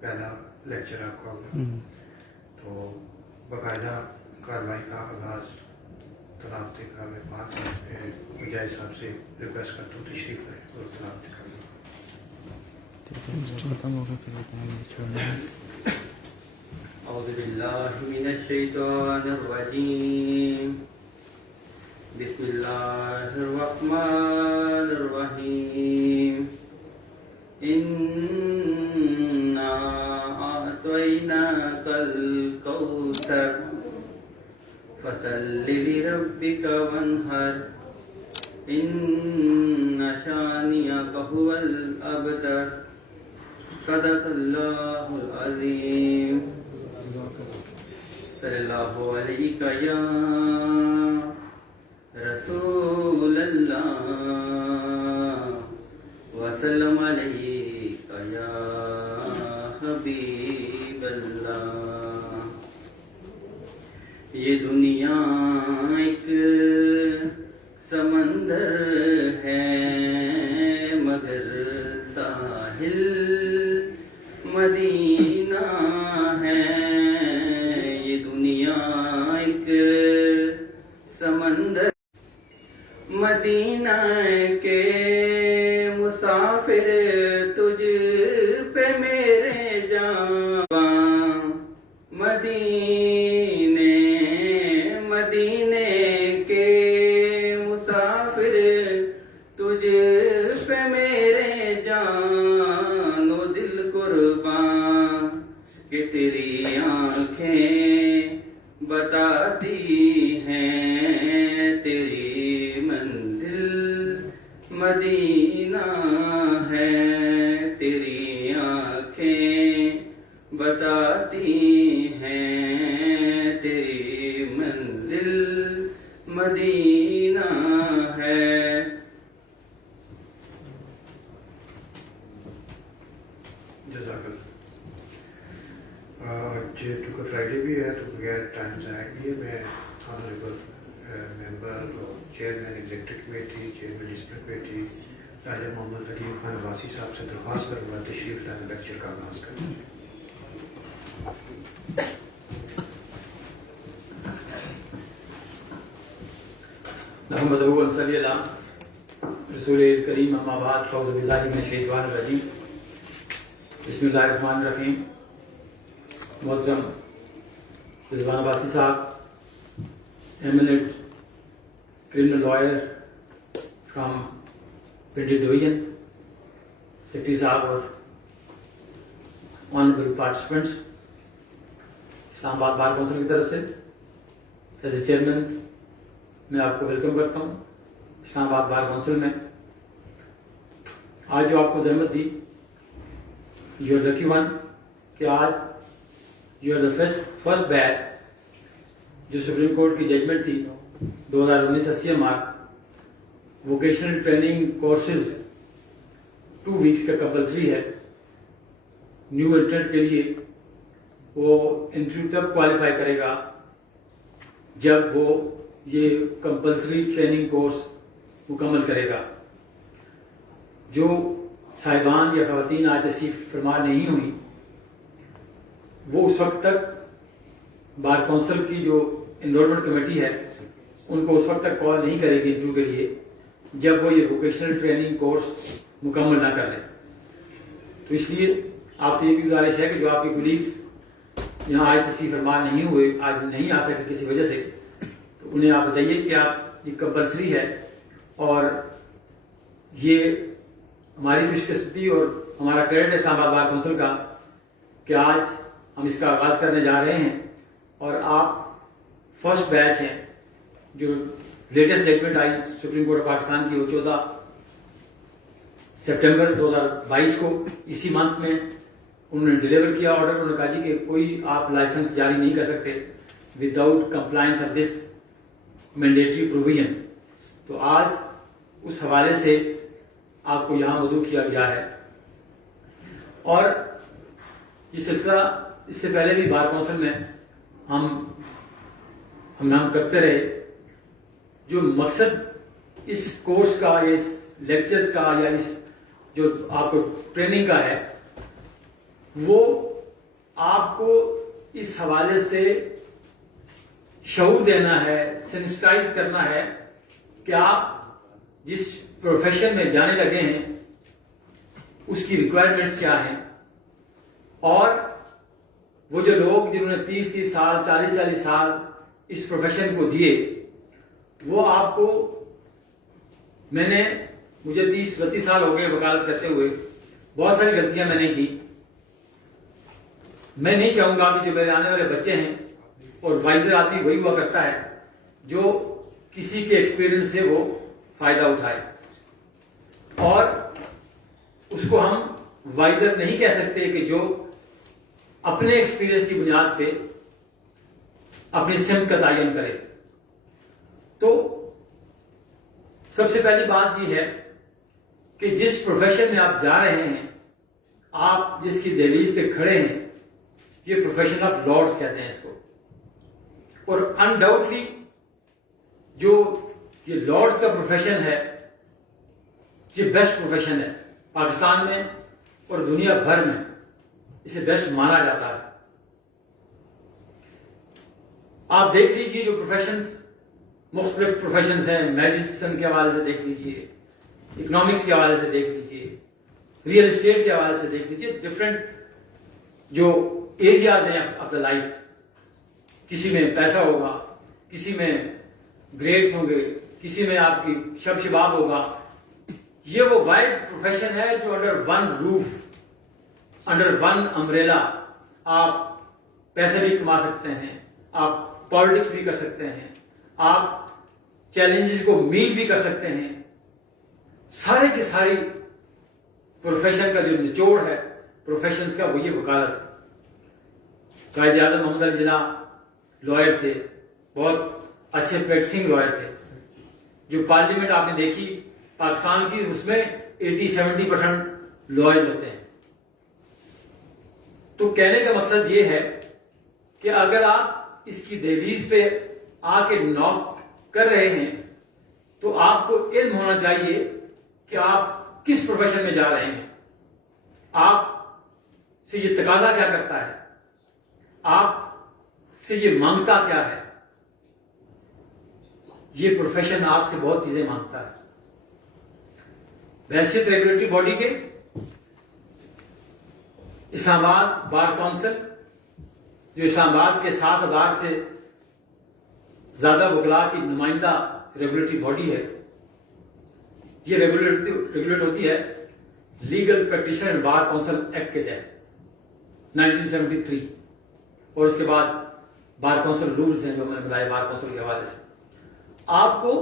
پہلا لیکچر آپ کا ہوگا، تو باقاعدہ کارروائی کا آغاز تلاوت کلام پاک سے مجاہد صاحب سے ریکویسٹ کرتا ہوں تشریف لائیں اور تلاوت کریں۔ ختم ہوگا پھر بتائیں گے چھوڑنا ہے۔ اعوذ باللہ من الشیطان الرجیم، بسم اللہ الرحمن الرحیم، انا اعطیناک الکوثر فصل لربک وانحر ان شانئک هو الابتر۔ صدق اللہ العظیم۔ صلی اللہ علیہ یا رسول اللہ وسلم علیہ یا حبیب اللہ۔ یہ دنیا ایک سمندر ہے مگر ساحل مدینہ ہے۔ یہ دنیا ایک سمندر، مدینہ کے مسافر تجھ پہ میرے جاں، مدینے کے مسافر تجھ پہ میرے جان و دل قربان، کہ تیری آنکھیں بتاتی ہیں تیری منزل مدینہ ہے۔ تیری آنکھیں بتاتی ہیں تیری منزل مدینہ ہے۔ جزاک اللہ۔ آج چونکہ فرائیڈے بھی ہے تو بغیر ٹائم ضائع کیے میں آنریبل ممبر اور chairman executive committee, chairman discipline committee Raja Muhammad Ali Khan Abbasi صاحب سے درخواست کروں گا تشریف لائیں، لیکچر کا آغاز کریں۔ نحمدہ و نصلی علی رسول کریم، اما بعد، اعوذ باللہ من الشیطان الرجیم، بسم اللہ الرحمن الرحیم۔ معظم رضوان عباسی صاحب، ایمننٹ criminal lawyer from Pindi Division, Secretary Sahab اور honorable participants، اسلام آباد بار کونسل کی طرف سے ایز اے چیئرمین میں آپ کو ویلکم کرتا ہوں اسلام آباد بار کونسل میں۔ آج جو آپ کو زحمت دی، یو آر لکی ون، کہ آج you are the first batch جو سپریم کورٹ کی ججمنٹ تھی 2019 80 mark, vocational training courses 2 weeks کا کمپلسری ہے نیو انٹرنٹ کے لیے۔ وہ انٹرویو تب کوالیفائی کرے گا جب وہ یہ کمپلسری ٹریننگ کورس مکمل کرے گا۔ جو صاحبان یا خواتین آج تشریف فرما نہیں ہوئی، وہ اس وقت تک بار کونسل کی جو انرولمنٹ کمیٹی ہے ان کو اس وقت تک کال نہیں کرے گی انٹرویو کے لیے جب وہ یہ ووکیشنل ٹریننگ کورس مکمل نہ کر لیں۔ تو اس لیے آپ سے یہ بھی گزارش ہے کہ جو آپ کے کولیگس یہاں آج تشریف فرما نہیں ہوئے، آج نہیں آ سکے کسی وجہ سے، تو انہیں آپ بتائیے کہ آپ یہ کمپلسری ہے اور یہ ہماری خوش قسمتی اور ہمارا کریڈٹ ہے اسلام آباد بار کونسل کا کہ آج ہم اس کا آغاز کرنے جا رہے ہیں اور آپ فرسٹ بیچ ہیں۔ جو لیٹسٹ ججمنٹ آئی سپریم کورٹ آف پاکستان کی وہ 14 سپٹمبر 2022 کو، اسی منتھ میں انہوں نے ڈیلیور کیا آرڈر۔ انہوں نے کہا جی کہ کوئی آپ لائسنس جاری نہیں کر سکتے without compliance of this mandatory provision. تو آج اس حوالے سے آپ کو یہاں مدعو کیا گیا ہے۔ اور یہ سلسلہ اس سے پہلے بھی بار کونسل میں ہم کرتے رہے۔ جو مقصد اس کورس کا یا اس لیکچرز کا یا اس جو آپ کو ٹریننگ کا ہے، وہ آپ کو اس حوالے سے شعور دینا ہے، سینسٹائز کرنا ہے کہ آپ جس پروفیشن میں جانے لگے ہیں اس کی ریکوائرمنٹس کیا ہیں، اور وہ جو لوگ جنہوں نے 30 سال 40 سال اس پروفیشن کو دیے، وہ آپ کو، مجھے 30-32 سال ہو گئے وکالت کرتے ہوئے، بہت ساری غلطیاں میں نے کی. میں نہیں چاہوں گا کہ جو میرے آنے والے بچے ہیں، اور وائزر آدمی وہی ہوا کرتا ہے جو کسی کے ایکسپیرئنس سے وہ فائدہ اٹھائے، اور اس کو ہم وائزر نہیں کہہ سکتے کہ جو اپنے ایکسپیرئنس کی بنیاد پہ اپنی سمت کا تعین کرے. تو سب سے پہلی بات یہ ہے کہ جس پروفیشن میں آپ جا رہے ہیں، آپ جس کی دہلیز پہ کھڑے ہیں، یہ پروفیشن آف لارڈز کہتے ہیں اس کو. اور انڈاؤٹلی جو یہ لارڈز کا پروفیشن ہے، یہ بیسٹ پروفیشن ہے پاکستان میں اور دنیا بھر میں، اسے بیسٹ مانا جاتا ہے. آپ دیکھ لیجیے جو پروفیشنز، مختلف پروفیشنز ہیں، میڈیسن کے حوالے سے دیکھ لیجیے، اکنامکس کے حوالے سے دیکھ لیجیے، ریئل اسٹیٹ کے حوالے سے دیکھ لیجیے، ڈفرینٹ جو ایریاز ہیں آف دا لائف. کسی میں پیسہ ہوگا، کسی میں گریڈز ہوں گے، کسی میں آپ کی شب شباب ہوگا. یہ وہ واحد پروفیشن ہے جو under one roof, under one umbrella آپ پیسے بھی کما سکتے ہیں، آپ پالیٹکس بھی کر سکتے ہیں، آپ چیلنجز کو میٹ بھی کر سکتے ہیں. سارے کی ساری پروفیشن کا جو نچوڑ ہے پروفیشنز کا، وہ یہ وکالت ہے. قائد اعظم محمد علی جناح لائر تھے، بہت اچھے پریکٹسنگ لائر تھے. جو پارلیمنٹ آپ نے دیکھی پاکستان کی، اس میں 80-70% لائر ہوتے ہیں. تو کہنے کا مقصد یہ ہے کہ اگر آپ اس کی دہلیز پہ آ کے ناک کر رہے ہیں تو آپ کو علم ہونا چاہیے کہ آپ کس پروفیشن میں جا رہے ہیں، آپ سے یہ تقاضا کیا کرتا ہے، آپ سے یہ مانگتا کیا ہے. یہ پروفیشن آپ سے بہت چیزیں مانگتا ہے. بحیثیت ریگولیٹری باڈی کے اسلام آباد بار کونسل، جو اسلام آباد کے 7,000 سے زیادہ وکلاء کی نمائندہ ریگولیٹری باڈی ہے، یہ ریگولیٹ ہوتی ہے legal practitioner bar council act کے تحت 1973، اور اس کے بعد بار کونسل رولز ہیں جو میں نے بتایا بار کونسل کے حوالے سے. آپ کو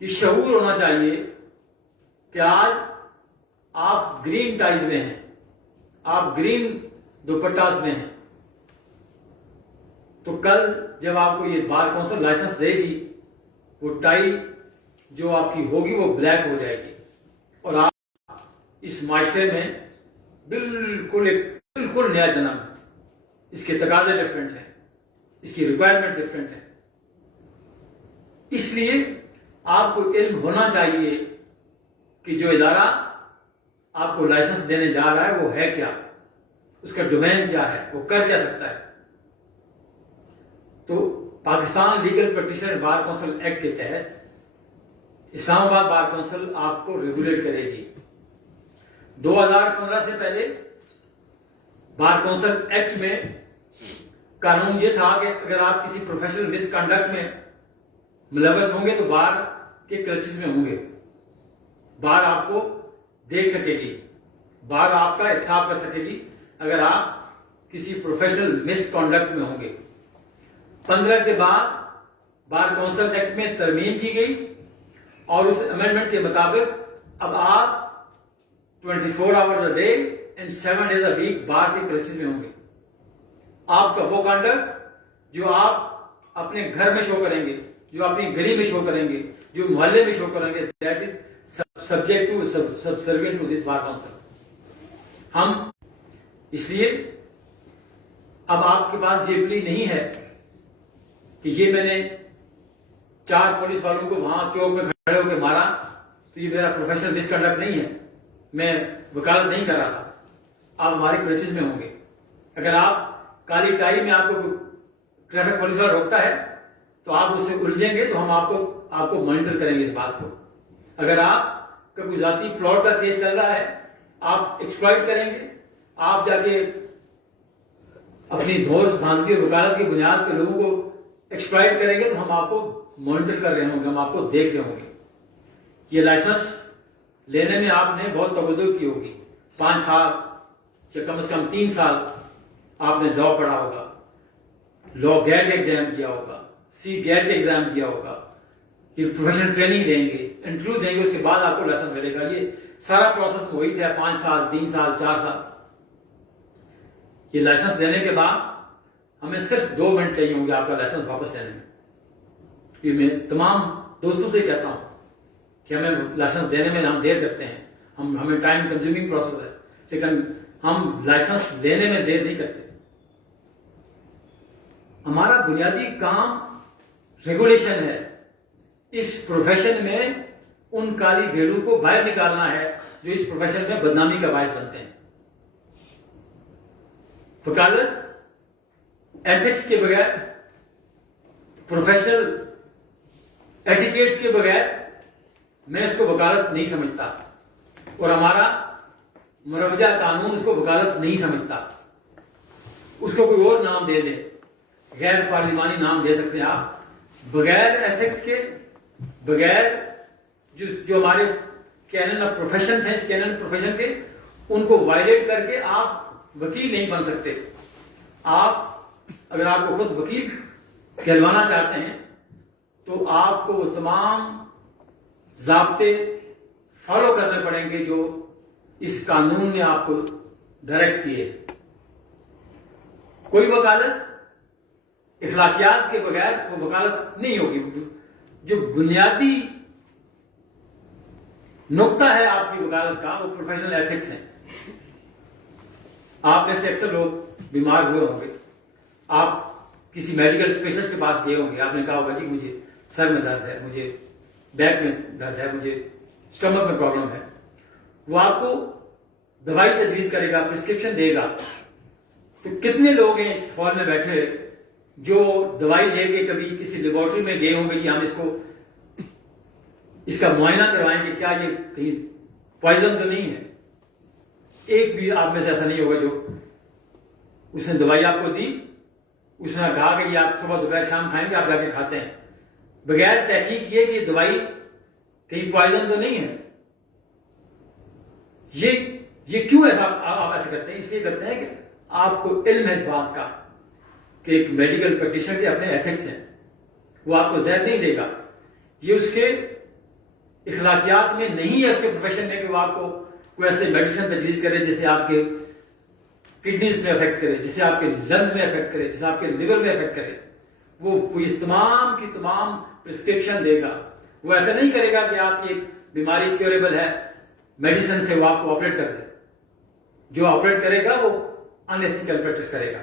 یہ شعور ہونا چاہیے کہ آج آپ گرین ٹائز میں ہیں، آپ گرین دوپٹاز میں ہیں، تو کل جب آپ کو یہ بار کونسل لائسنس دے گی، وہ ٹائی جو آپ کی ہوگی وہ بلیک ہو جائے گی، اور آپ اس معاشرے میں بالکل نیا جنم ہے. اس کے تقاضے ڈفرینٹ ہیں، اس کی ریکوائرمنٹ ڈفرینٹ ہے. اس لیے آپ کو علم ہونا چاہیے کہ جو ادارہ آپ کو لائسنس دینے جا رہا ہے وہ ہے کیا، اس کا ڈومین کیا ہے، وہ کر کیا سکتا ہے. تو Pakistan legal practitioner bar council act کے تحت اسلام آباد بار کونسل آپ کو ریگولیٹ کرے گی. 2015 سے پہلے بار کونسل ایکٹ میں قانون یہ تھا کہ اگر آپ کسی پروفیشنل مس کنڈکٹ میں ملوث ہوں گے تو بار کے کلچز میں ہوں گے، بار آپ کو دیکھ سکے گی، بار آپ کا احتساب کر سکے گی اگر آپ کسی پروفیشنل مس کنڈکٹ میں ہوں گے. 15 کے بعد بار کونسل ایکٹ میں ترمیم کی گئی، اور اس امینڈمنٹ کے مطابق اب آپ 24 hours a day and 7 days a week بار کے کلچز میں ہوں گے. آپ کا وہ کنڈکٹ جو آپ اپنے گھر میں شو کریں گے، جو اپنی گلی میں شو کریں گے، جو محلے میں شو کریں گے، that is subject to subservient to this bar council. ہم اس لیے اب آپ کے پاس یہ پلی نہیں ہے کہ یہ میں نے 4 پولیس والوں کو وہاں چوک میں کھڑے ہو کے مارا تو یہ میرا پروفیشنل مس کنڈکٹ نہیں ہے، میں وکالت نہیں کر رہا تھا. آپ ہماری کلچز میں ہوں گے. اگر آپ کالی ٹائی میں آپ کو ٹریفک پولیس والا روکتا ہے تو آپ اس سے الجھیں گے، تو ہم آپ کو مانیٹر کریں گے اس بات کو. اگر آپ کا کوئی ذاتی پلاٹ کا کیس چل رہا ہے، آپ ایکسپلائٹ کریں گے، آپ جا کے اپنی دھوس دھاندلی اور وکالت کی بنیاد پہ لوگوں کو ایکسپلائٹ کریں گے، تو ہم آپ کو مانیٹر کر رہے ہوں گے، ہم آپ کو دیکھ رہے ہوں گے. یہ لائسنس لینے میں آپ نے بہت تبدل کی ہوگی، 5 سال یا کم از کم 3 سال آپ نے لا پڑھا ہوگا، لا گیٹ ایگزام دیا ہوگا، سی گیٹ ایگزام دیا ہوگا، یہ پروفیشنل ٹریننگ دیں گے، انٹرویو دیں گے، اس کے بعد آپ کو لائسنس ملے گا. یہ سارا پروسیس وہی تھا، 5 سال 3 سال 4 سال. یہ لائسنس دینے کے بعد ہمیں صرف 2 منٹ چاہیے ہوں گے آپ کا لائسنس واپس لینے میں. یہ میں تمام دوستوں سے کہتا ہوں کہ ہمیں لائسنس دینے میں ہم دیر کرتے ہیں، ہمیں ٹائم کنزیومنگ پروسیس ہے، لیکن ہم لائسنس لینے میں دیر نہیں کرتے. ہمارا بنیادی کام ریگولیشن ہے. اس پروفیشن میں ان کالی بھیڑوں کو باہر نکالنا ہے جو اس پروفیشن میں بدنامی کا باعث بنتے ہیں. وکالت ایتھکس کے بغیر، پروفیشنل ایٹیکیٹس کے بغیر میں اس کو وکالت نہیں سمجھتا، اور ہمارا مروجہ قانون اس کو وکالت نہیں سمجھتا. اس کو کوئی اور نام دے دے، غیر پارلیمانی نام دے سکتے ہیں آپ. بغیر ایتھکس کے، بغیر جو ہمارے کینن آف پروفیشن ہیں، اس کینن پروفیشن کے، ان کو وائلیٹ کر کے آپ وکیل نہیں بن سکتے. آپ اگر آپ کو خود وکیل کہلوانا چاہتے ہیں تو آپ کو تمام ضابطے فالو کرنے پڑیں گے جو اس قانون نے آپ کو ڈائریکٹ کیے. کوئی وکالت اخلاقیات کے بغیر وہ وکالت نہیں ہوگی. جو بنیادی نقطہ ہے آپ کی وکالت کا وہ پروفیشنل ایتھکس ہیں. آپ میں سے اکثر لوگ بیمار ہوئے ہوں گے، آپ کسی میڈیکل اسپیشلسٹ کے پاس گئے ہوں گے، آپ نے کہا ہوگا جی مجھے سر میں درد ہے، مجھے بیک میں درد ہے، مجھے اسٹمک میں پرابلم ہے. وہ آپ کو دوائی تجویز کرے گا، پرسکرپشن دے گا. تو کتنے لوگ ہیں اس ہال میں بیٹھے جو دوائی لے کے کبھی کسی لیبورٹری میں گئے ہوں گے، جی ہم اس کا معائنہ کروائیں گے، کیا یہ کہیں پوائزن تو نہیں ہے. ایک بھی آپ میں سے ایسا نہیں ہوگا جو اس نے دوائی آپ کو دی، اس نے کہا کہ یہ آپ صبح دوپہر شام کھائیں گے، آپ جا کے کھاتے ہیں بغیر تحقیق کیے کہ یہ دوائی کہیں پوائزن تو نہیں ہے. یہ کیوں ایسا آپ ایسا کرتے ہیں؟ اس لیے کرتے ہیں کہ آپ کو علم ہے اس بات کا کہ ایک میڈیکل پریکٹیشنر کے اپنے ایتھکس ہیں، وہ آپ کو زہر نہیں دے گا. یہ اس کے اخلاقیات میں نہیں ہے، اس کے پروفیشن میں، کہ وہ آپ کو کوئی ایسے میڈیسن تجویز کرے جسے آپ کے کڈنیز میں افیکٹ کرے، جسے آپ کے لنگز میں افیکٹ کرے، جسے آپ کے لیور میں افیکٹ کرے. وہ اس تمام کی تمام پرسکرپشن دے گا. وہ ایسا نہیں کرے گا کہ آپ کی ایک بیماری کیوریبل ہے، میڈیسن سے وہ آپ کو آپریٹ کر دے. جو آپریٹ کرے گا وہ ان ایتھیکل پریکٹس کرے گا.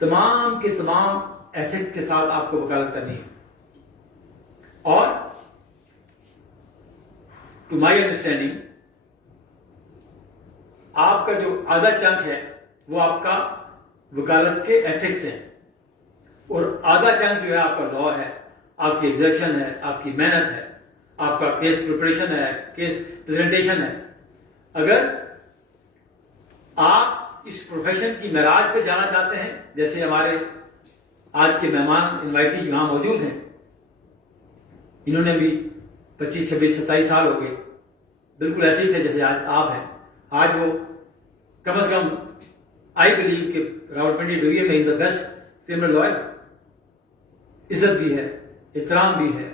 تمام کے تمام ایتھک کے ساتھ آپ کو وکالت کرنی ہے. اور ٹو مائی انڈرسٹینڈنگ آپ کا جو آدھا چنک ہے وہ آپ کا وکالت کے ایتھکس ہیں، اور آدھا چنک جو ہے آپ کا لا ہے، آپ کی ایگزرشن ہے، آپ کی محنت ہے، آپ کا کیس پریپریشن ہے، کیس پریزنٹیشن ہے. اگر آپ اس پروفیشن کی معراج پہ جانا چاہتے ہیں، جیسے ہمارے آج کے مہمان انوائٹی یہاں موجود ہیں، انہوں نے بھی 25 26 27 سال ہو گئے، بالکل ایسے ہی تھے جیسے آج آپ ہیں. آج وہ کم از کم آئی بلیو کہ راولپنڈی ڈویژن میں از دا بیسٹ کرمنل لائر. عزت بھی ہے، احترام بھی ہے،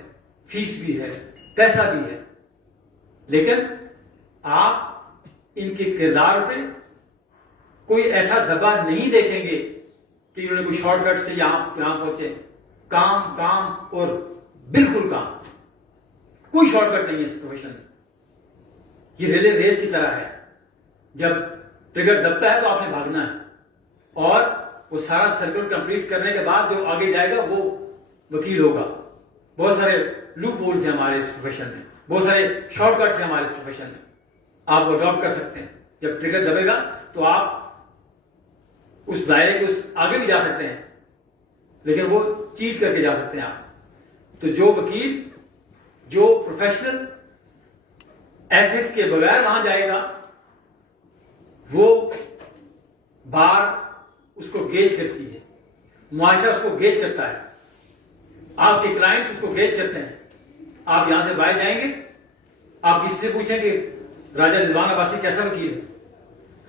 فیس بھی ہے، پیسہ بھی ہے. لیکن آپ ان کے کردار پہ کوئی ایسا دبا نہیں دیکھیں گے کہ انہوں نے کوئی شارٹ کٹ سے یہاں پہنچے. کام کام اور بالکل کام، کوئی شارٹ کٹ نہیں ہے اس پروفیشن میں. یہ ریلے ریس کی طرح ہے، جب ٹریگر دبتا ہے تو آپ نے بھاگنا ہے، اور وہ سارا سرکل کمپلیٹ کرنے کے بعد جو آگے جائے گا وہ وکیل ہوگا. بہت سارے لوپ ہولز ہیں ہمارے اس پروفیشن میں، بہت سارے شارٹ کٹس ہیں ہمارے اس پروفیشن میں. آپ وہ اڈاپٹ کر سکتے ہیں. جب ٹریگر دبے گا تو آپ اس دائرے کے آگے بھی جا سکتے ہیں، لیکن وہ چیٹ کر کے جا سکتے ہیں آپ۔ تو جو وکیل جو پروفیشنل ایتھکس کے بغیر وہاں جائے گا، وہ بار اس کو گیج کرتی ہے، معاشرہ اس کو گیج کرتا ہے، آپ کے کلائنٹس اس کو گیج کرتے ہیں۔ آپ یہاں سے باہر جائیں گے، آپ کسی سے پوچھیں کہ راجہ رضوان عباسی کیسا وکیل ہے،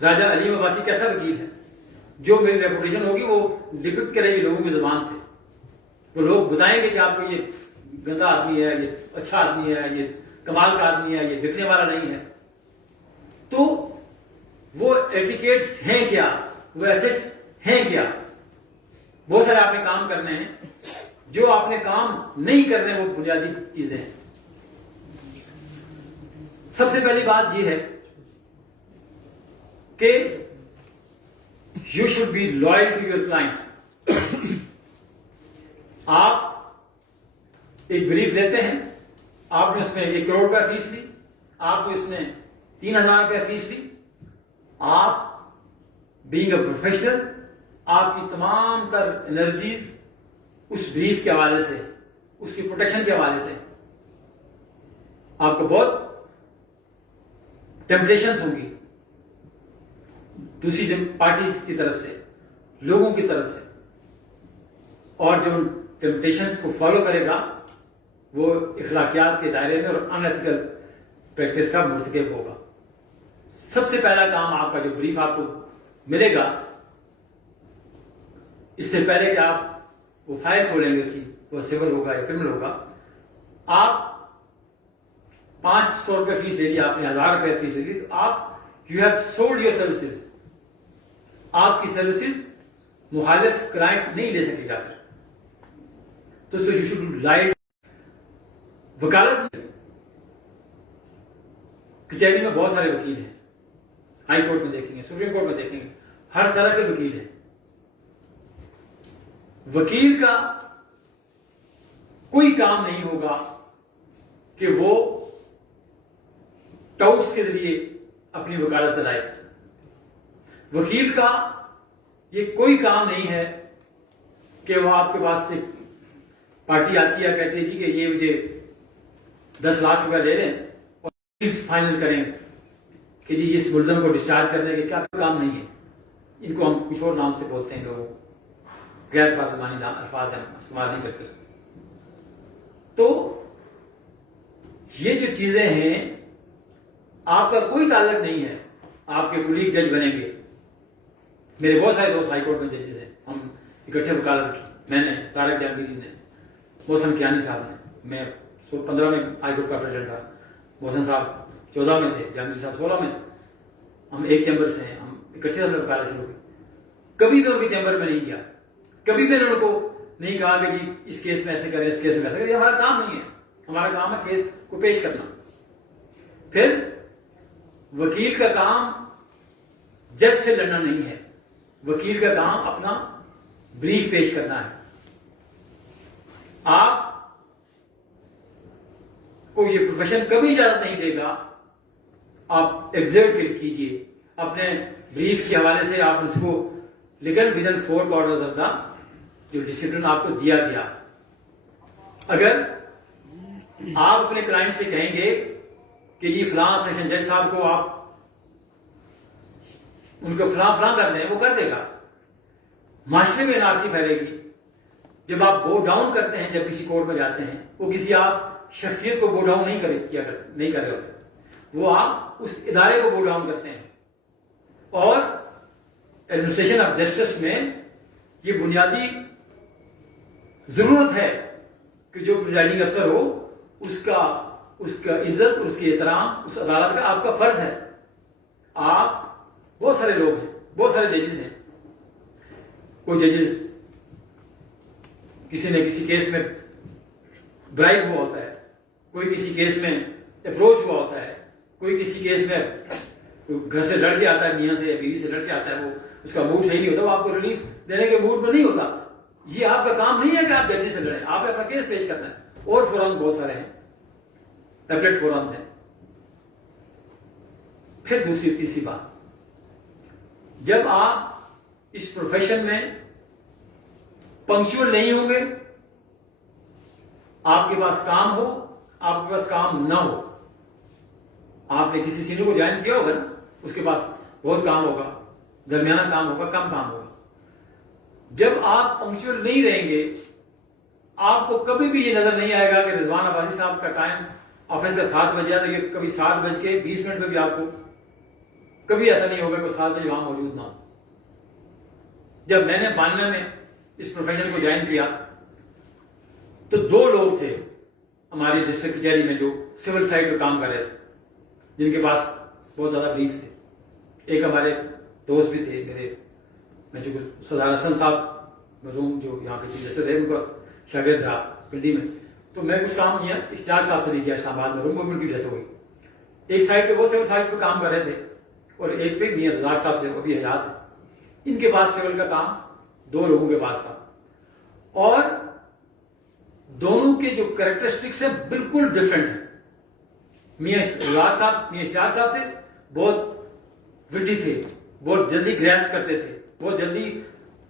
راجہ علیم عباسی کیسا وکیل ہے، جو میری ریپوٹیشن ہوگی وہ ڈپکٹ کرے گی لوگوں کی زبان سے، وہ لوگ بتائیں گے کہ آپ کو یہ گندا آدمی ہے، یہ اچھا آدمی ہے، یہ کمال کا آدمی ہے، یہ بکنے والا نہیں ہے۔ تو وہ ایٹیکیٹس ہیں کیا، وہ ایتھکس ہیں کیا؟ بہت سارے آپ نے کام کرنے ہیں، جو آپ نے کام نہیں کرنے وہ بنیادی چیزیں ہیں۔ سب سے پہلی بات یہ ہے کہ you should be loyal to your client. آپ ایک بریف لیتے ہیں، آپ نے اس میں 1 کروڑ روپیہ فیس لی، آپ کو اس میں 3000 روپیہ فیس لی، آپ بینگ اے پروفیشنل آپ کی تمام تر انرجیز اس بریف کے حوالے سے، اس کی پروٹیکشن کے حوالے سے، آپ کو بہت ٹیمپٹیشنز ہوں گی دوسری پارٹی کی طرف سے، لوگوں کی طرف سے، اور جو ٹیمپٹیشنز کو فالو کرے گا وہ اخلاقیات کے دائرے میں اور ان ایتھیکل پریکٹس کا مرتکب ہوگا۔ سب سے پہلا کام آپ کا جو بریف آپ کو ملے گا، اس سے پہلے کہ آپ وہ فائل کھولیں گے اس کی، وہ سول ہوگا یا کرمنل ہوگا، آپ 500 روپے فیس لے لی، آپ نے 1000 روپے فیس لے لی، تو آپ you have sold your services, آپ کی سروسز مخالف کلائنٹ نہیں لے سکے گا۔ تو سو یو شوڈ لائٹ وکالت۔ کچہری میں بہت سارے وکیل ہیں، ہائی کورٹ میں دیکھیں گے، سپریم کورٹ میں دیکھیں گے، ہر طرح کے وکیل ہیں۔ وکیل کا کوئی کام نہیں ہوگا کہ وہ ٹاؤٹس کے ذریعے اپنی وکالت چلائے۔ وکیل کا یہ کوئی کام نہیں ہے کہ وہ آپ کے پاس سے پارٹی آتی ہے، کہتی ہے جی کہ یہ مجھے 10 لاکھ روپیہ دے دیں اور فیس فائنل کریں کہ جی اس ملزم کو ڈسچارج کرنے کے، کیا کام نہیں ہے۔ ان کو ہم کچھ اور نام سے بولتے ہیں، لوگ غیر پارلیمانی الفاظ ہیں، استعمال نہیں کرتے اس کو۔ تو یہ جو چیزیں ہیں، آپ کا کوئی تعلق نہیں ہے، آپ کے کولیگ جج بنیں گے۔ میرے بہت سارے دوست ہائی کورٹ میں ججز ہیں، ہم اکٹھے وکالت کی، میں نے، طارق جہانگیری نے، محسن کیانی صاحب نے، میں 15 میں ہائی کورٹ کا پریزیڈنٹ تھا، محسن صاحب 14 میں تھے، جہانگیر صاحب 16 میں، ہم ایک چیمبر سے ہیں، ہم اکٹھے ہم نے وکالت شروع کی۔ کبھی بھی ان کے چیمبر میں نہیں کیا، کبھی بھی ان کو نہیں کہا کہ جی اس کیس میں ایسے کریں، اس کیس میں ایسے کریں، یہ ہمارا کام نہیں ہے۔ ہمارا کام ہے کیس کو پیش کرنا۔ پھر وکیل کا کام جج سے لڑنا نہیں ہے، وکیل کا کام اپنا بریف پیش کرنا ہے۔ آپ کو یہ پروفیشن کبھی اجازت نہیں دے گا، آپ ایگزرٹ کیجئے اپنے بریف کے حوالے سے، آپ اس کو لکھن ودن 4 کوارٹرز آف دا جو ڈسپلن آپ کو دیا گیا۔ اگر آپ اپنے کلائنٹ سے کہیں گے کہ جی فلاں سیشن جج صاحب کو آپ ان کو فلاں کر دیں، وہ کر دے گا، معاشرے میں انارکی پھیلے گی۔ جب آپ بو ڈاؤن کرتے ہیں، جب کسی کورٹ میں جاتے ہیں، وہ کسی آپ شخصیت کو بو ڈاؤن نہیں کر رہے ہوتے، وہ آپ اس ادارے کو بو ڈاؤن کرتے ہیں۔ اور ایڈمنسٹریشن آف جسٹس میں یہ بنیادی ضرورت ہے کہ جو پریزائڈنگ افسر ہو، اس کا عزت اور اس کی احترام اس عدالت کا آپ کا فرض ہے۔ آپ بہت سارے لوگ ہیں، بہت سارے ججز ہیں، کوئی ججز کسی نے کسی کیس میں برائب ہوا ہوتا ہے، کوئی کسی کیس میں اپروچ ہوا ہوتا ہے، کوئی کسی کیس میں گھر سے لڑ کے آتا ہے، میاں سے یا بیوی سے لڑ کے آتا ہے، وہ اس کا موڈ صحیح نہیں ہوتا، وہ آپ کو ریلیف دینے کے موڈ میں نہیں ہوتا۔ یہ آپ کا کام نہیں ہے کہ آپ ججی سے لڑیں، آپ نے اپنا کیس پیش کرنا ہے۔ اور فورمز بہت سارے ہیں، ایپلیٹ فورمز ہیں۔ پھر دوسری تیسری بات، جب آپ اس پروفیشن میں پنکچوئل نہیں ہوں گے، آپ کے پاس کام ہو، آپ کے پاس کام نہ ہو. آپ نے کسی سینئر کو جوائن کیا ہوگا نا، اس کے پاس بہت کام ہوگا، درمیانہ کام ہوگا، کم کام ہوگا. جب آپ پنکچوئل نہیں رہیں گے، آپ کو کبھی بھی یہ نظر نہیں آئے گا کہ رضوان عباسی صاحب کا ٹائم آفس کا 7 بجے آتا ہے، کبھی 7:20 پہ بھی آپ کو کبھی ایسا نہیں ہوگا کہ 7 بجے وہاں موجود نہ ہو. جب میں نے 92 میں اس پروفیشن کو جوائن کیا تو 2 لوگ تھے ہماری ڈسٹرکٹ کچہری میں جو سول سائٹ پہ کام کر رہے تھے، جن کے پاس بہت زیادہ بریف تھے. ایک ہمارے دوست بھی تھے میرے، میں جو سردار حسن صاحب مرحوم جو یہاں کے چیف جسٹس ہے، ان کا شاگرد تھا دلی میں. تو میں کچھ کام کیا اشتیاق صاحب سے نہیں کیا، اسلام آباد مرحوم کو ان کی وجہ سے ہوئی. ایک سائٹ پہ وہ سول سائٹ پہ کام کر رہے تھے اور ایک پہ میاں رزاق صاحب سے، وہ بھی حیات ہے. ان کے پاس سول کا کام 2 لوگوں کے پاس تھا، اور دونوں کے جو کریکٹرسٹکس ہیں بالکل ڈفرینٹ ہیں. میاں رزاق صاحب، میاں اشتیاق صاحب تھے بہت وٹی تھے، بہت جلدی گریسپ کرتے تھے، بہت جلدی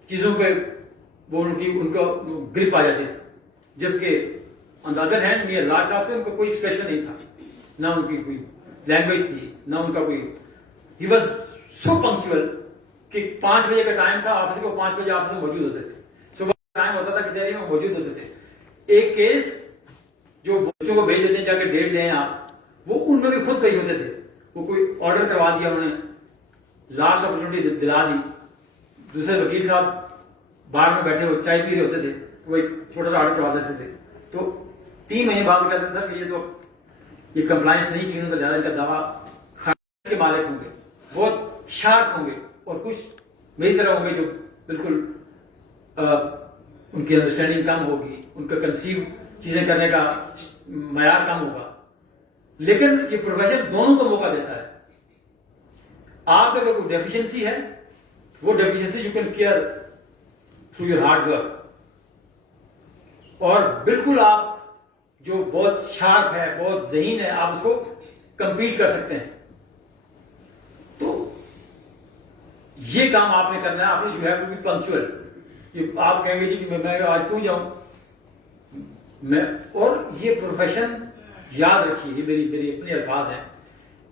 چیزوں پہ وہ ان کا گرپ آ جاتی تھی. جبکہ آن دا ادر ہینڈ میاں رزاق صاحب تھے، ان کا کوئی ایکسپریشن نہیں تھا، نہ ان کی کوئی لینگویج تھی، نہ ان کا کوئی. ہی واز سو پنکچوئل کہ 5 بجے کا ٹائم تھا آفس کو، 5 بجے آفس میں موجود ہوتے تھے. صبح کا ٹائم ہوتا تھا کچہری میں موجود ہوتے تھے. ایک کیس جو بچوں کو بھیج دیتے ہیں جا کے ڈیٹ لیں آپ، وہ ان میں بھی خود گئی ہوتے تھے. وہ کوئی آرڈر کروا دیا انہوں نے، لاسٹ اپرچونٹی دلا دی. دوسرے وکیل صاحب باہر میں بیٹھے ہوئے چائے پی رہے ہوتے تھے، وہ ایک چھوٹا سا آرڈر کروا دیتے تھے. تو 3 مہینے بعد کہتے تھے کہ یہ تو یہ کمپلائنس نہیں کی انہوں نے، تو ان کا دعویٰ خارج کے مالک ہوں گے، بہت شارپ ہوں گے، اور کچھ میری طرح ہوں گے جو بالکل ان کی انڈرسٹینڈنگ کم ہوگی، ان کا کنسیو چیزیں کرنے کا معیار کم ہوگا. لیکن یہ پروفیشن دونوں کو موقع دیتا ہے. آپ میں اگر کوئی ڈیفیشنسی ہے، وہ deficiency you can care through your hard work. اور بالکل آپ جو بہت شارپ ہے، بہت ذہین ہے، آپ اس کو کمپیٹ کر سکتے ہیں. تو یہ کام آپ نے کرنا ہے. آپ نے you have to be punctual. آپ کہیں گے جی کہ میں آج کیوں جاؤں میں. اور یہ پروفیشن یاد رکھیے، یہ میری اپنے الفاظ ہیں،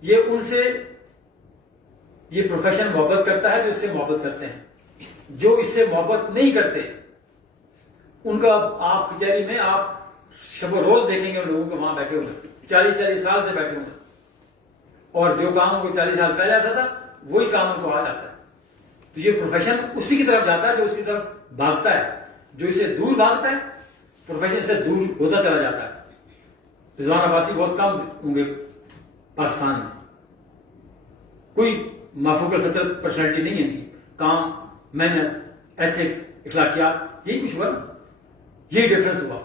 یہ ان سے یہ پروفیشن محبت کرتا ہے جو اس سے محبت کرتے ہیں. جو اس سے محبت نہیں کرتے ان کا آپ کچہری میں آپ شب و روز دیکھیں گے ان لوگوں کو وہاں بیٹھے ہوئے 40 سال سے بیٹھے ہوئے، اور جو کام ان کو 40 سال پہلے آتا تھا وہی کام ان کو آ جاتا ہے. تو یہ پروفیشن اسی کی طرف جاتا ہے جو اس کی طرف بھاگتا ہے. جو اسے دور بھاگتا ہے پروفیشن سے دور ہوتا چلا جاتا ہے. رضوان عباسی بہت کم ہوں گے پاکستان میں، کوئی مافوق الفطرت پرسنالٹی نہیں ہے ان کی. کام، محنت، ایتھکس، اخلاقیات، یہی کچھ ہوا نا، یہی ڈفرنس ہوا.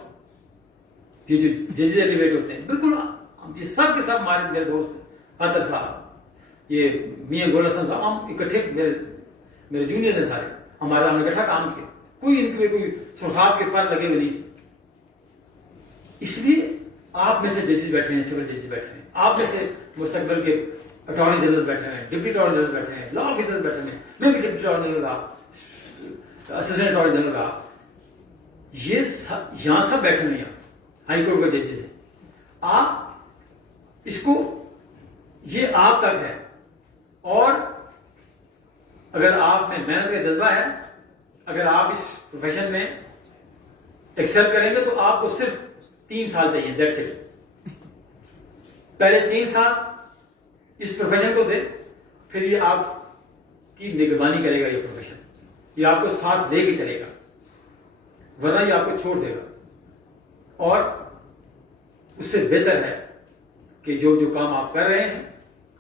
یہ جو ججز ایلیویٹ ہوتے ہیں بالکل یہ سب کے سب ہمارے میرے دوست قطر صاحب، یہ میاں گول حسن صاحب، ہم اکٹھے میرے جونیئر ہیں سارے، ہم نے اکٹھا کام کیا. کوئی ان کے کوئی سرخاب کے پر لگے ہوئے نہیں تھے. اس لیے آپ میں سے ججز بیٹھے ہیں، سول ججز بیٹھے ہیں، آپ میں سے مستقبل کے اٹارنی جنرل بیٹھے ہیں، ڈپٹی اٹارنی جنرل بیٹھے ہیں، لا آفیسر بیٹھے ہیں. میں بھی ڈپٹی اٹارنی جنرل رہا، اسسٹنٹ اٹارنی جنرل رہا. یہ یہاں سب بیٹھے نہیں ہیں، ہائی کورٹ کے ججز ہیں. آپ اس کو، یہ آپ تک ہے. اور اگر آپ میں محنت کا جذبہ ہے، اگر آپ اس پروفیشن میں ایکسل کریں گے تو آپ کو صرف 3 سال چاہیے. That's it. پہلے 3 سال اس پروفیشن کو دے، پھر یہ آپ کی نگرانی کرے گا. یہ پروفیشن یہ آپ کو ساتھ لے کے چلے گا، ورنہ یہ آپ کو چھوڑ دے گا. اور اس سے بہتر ہے کہ جو کام آپ کر رہے ہیں،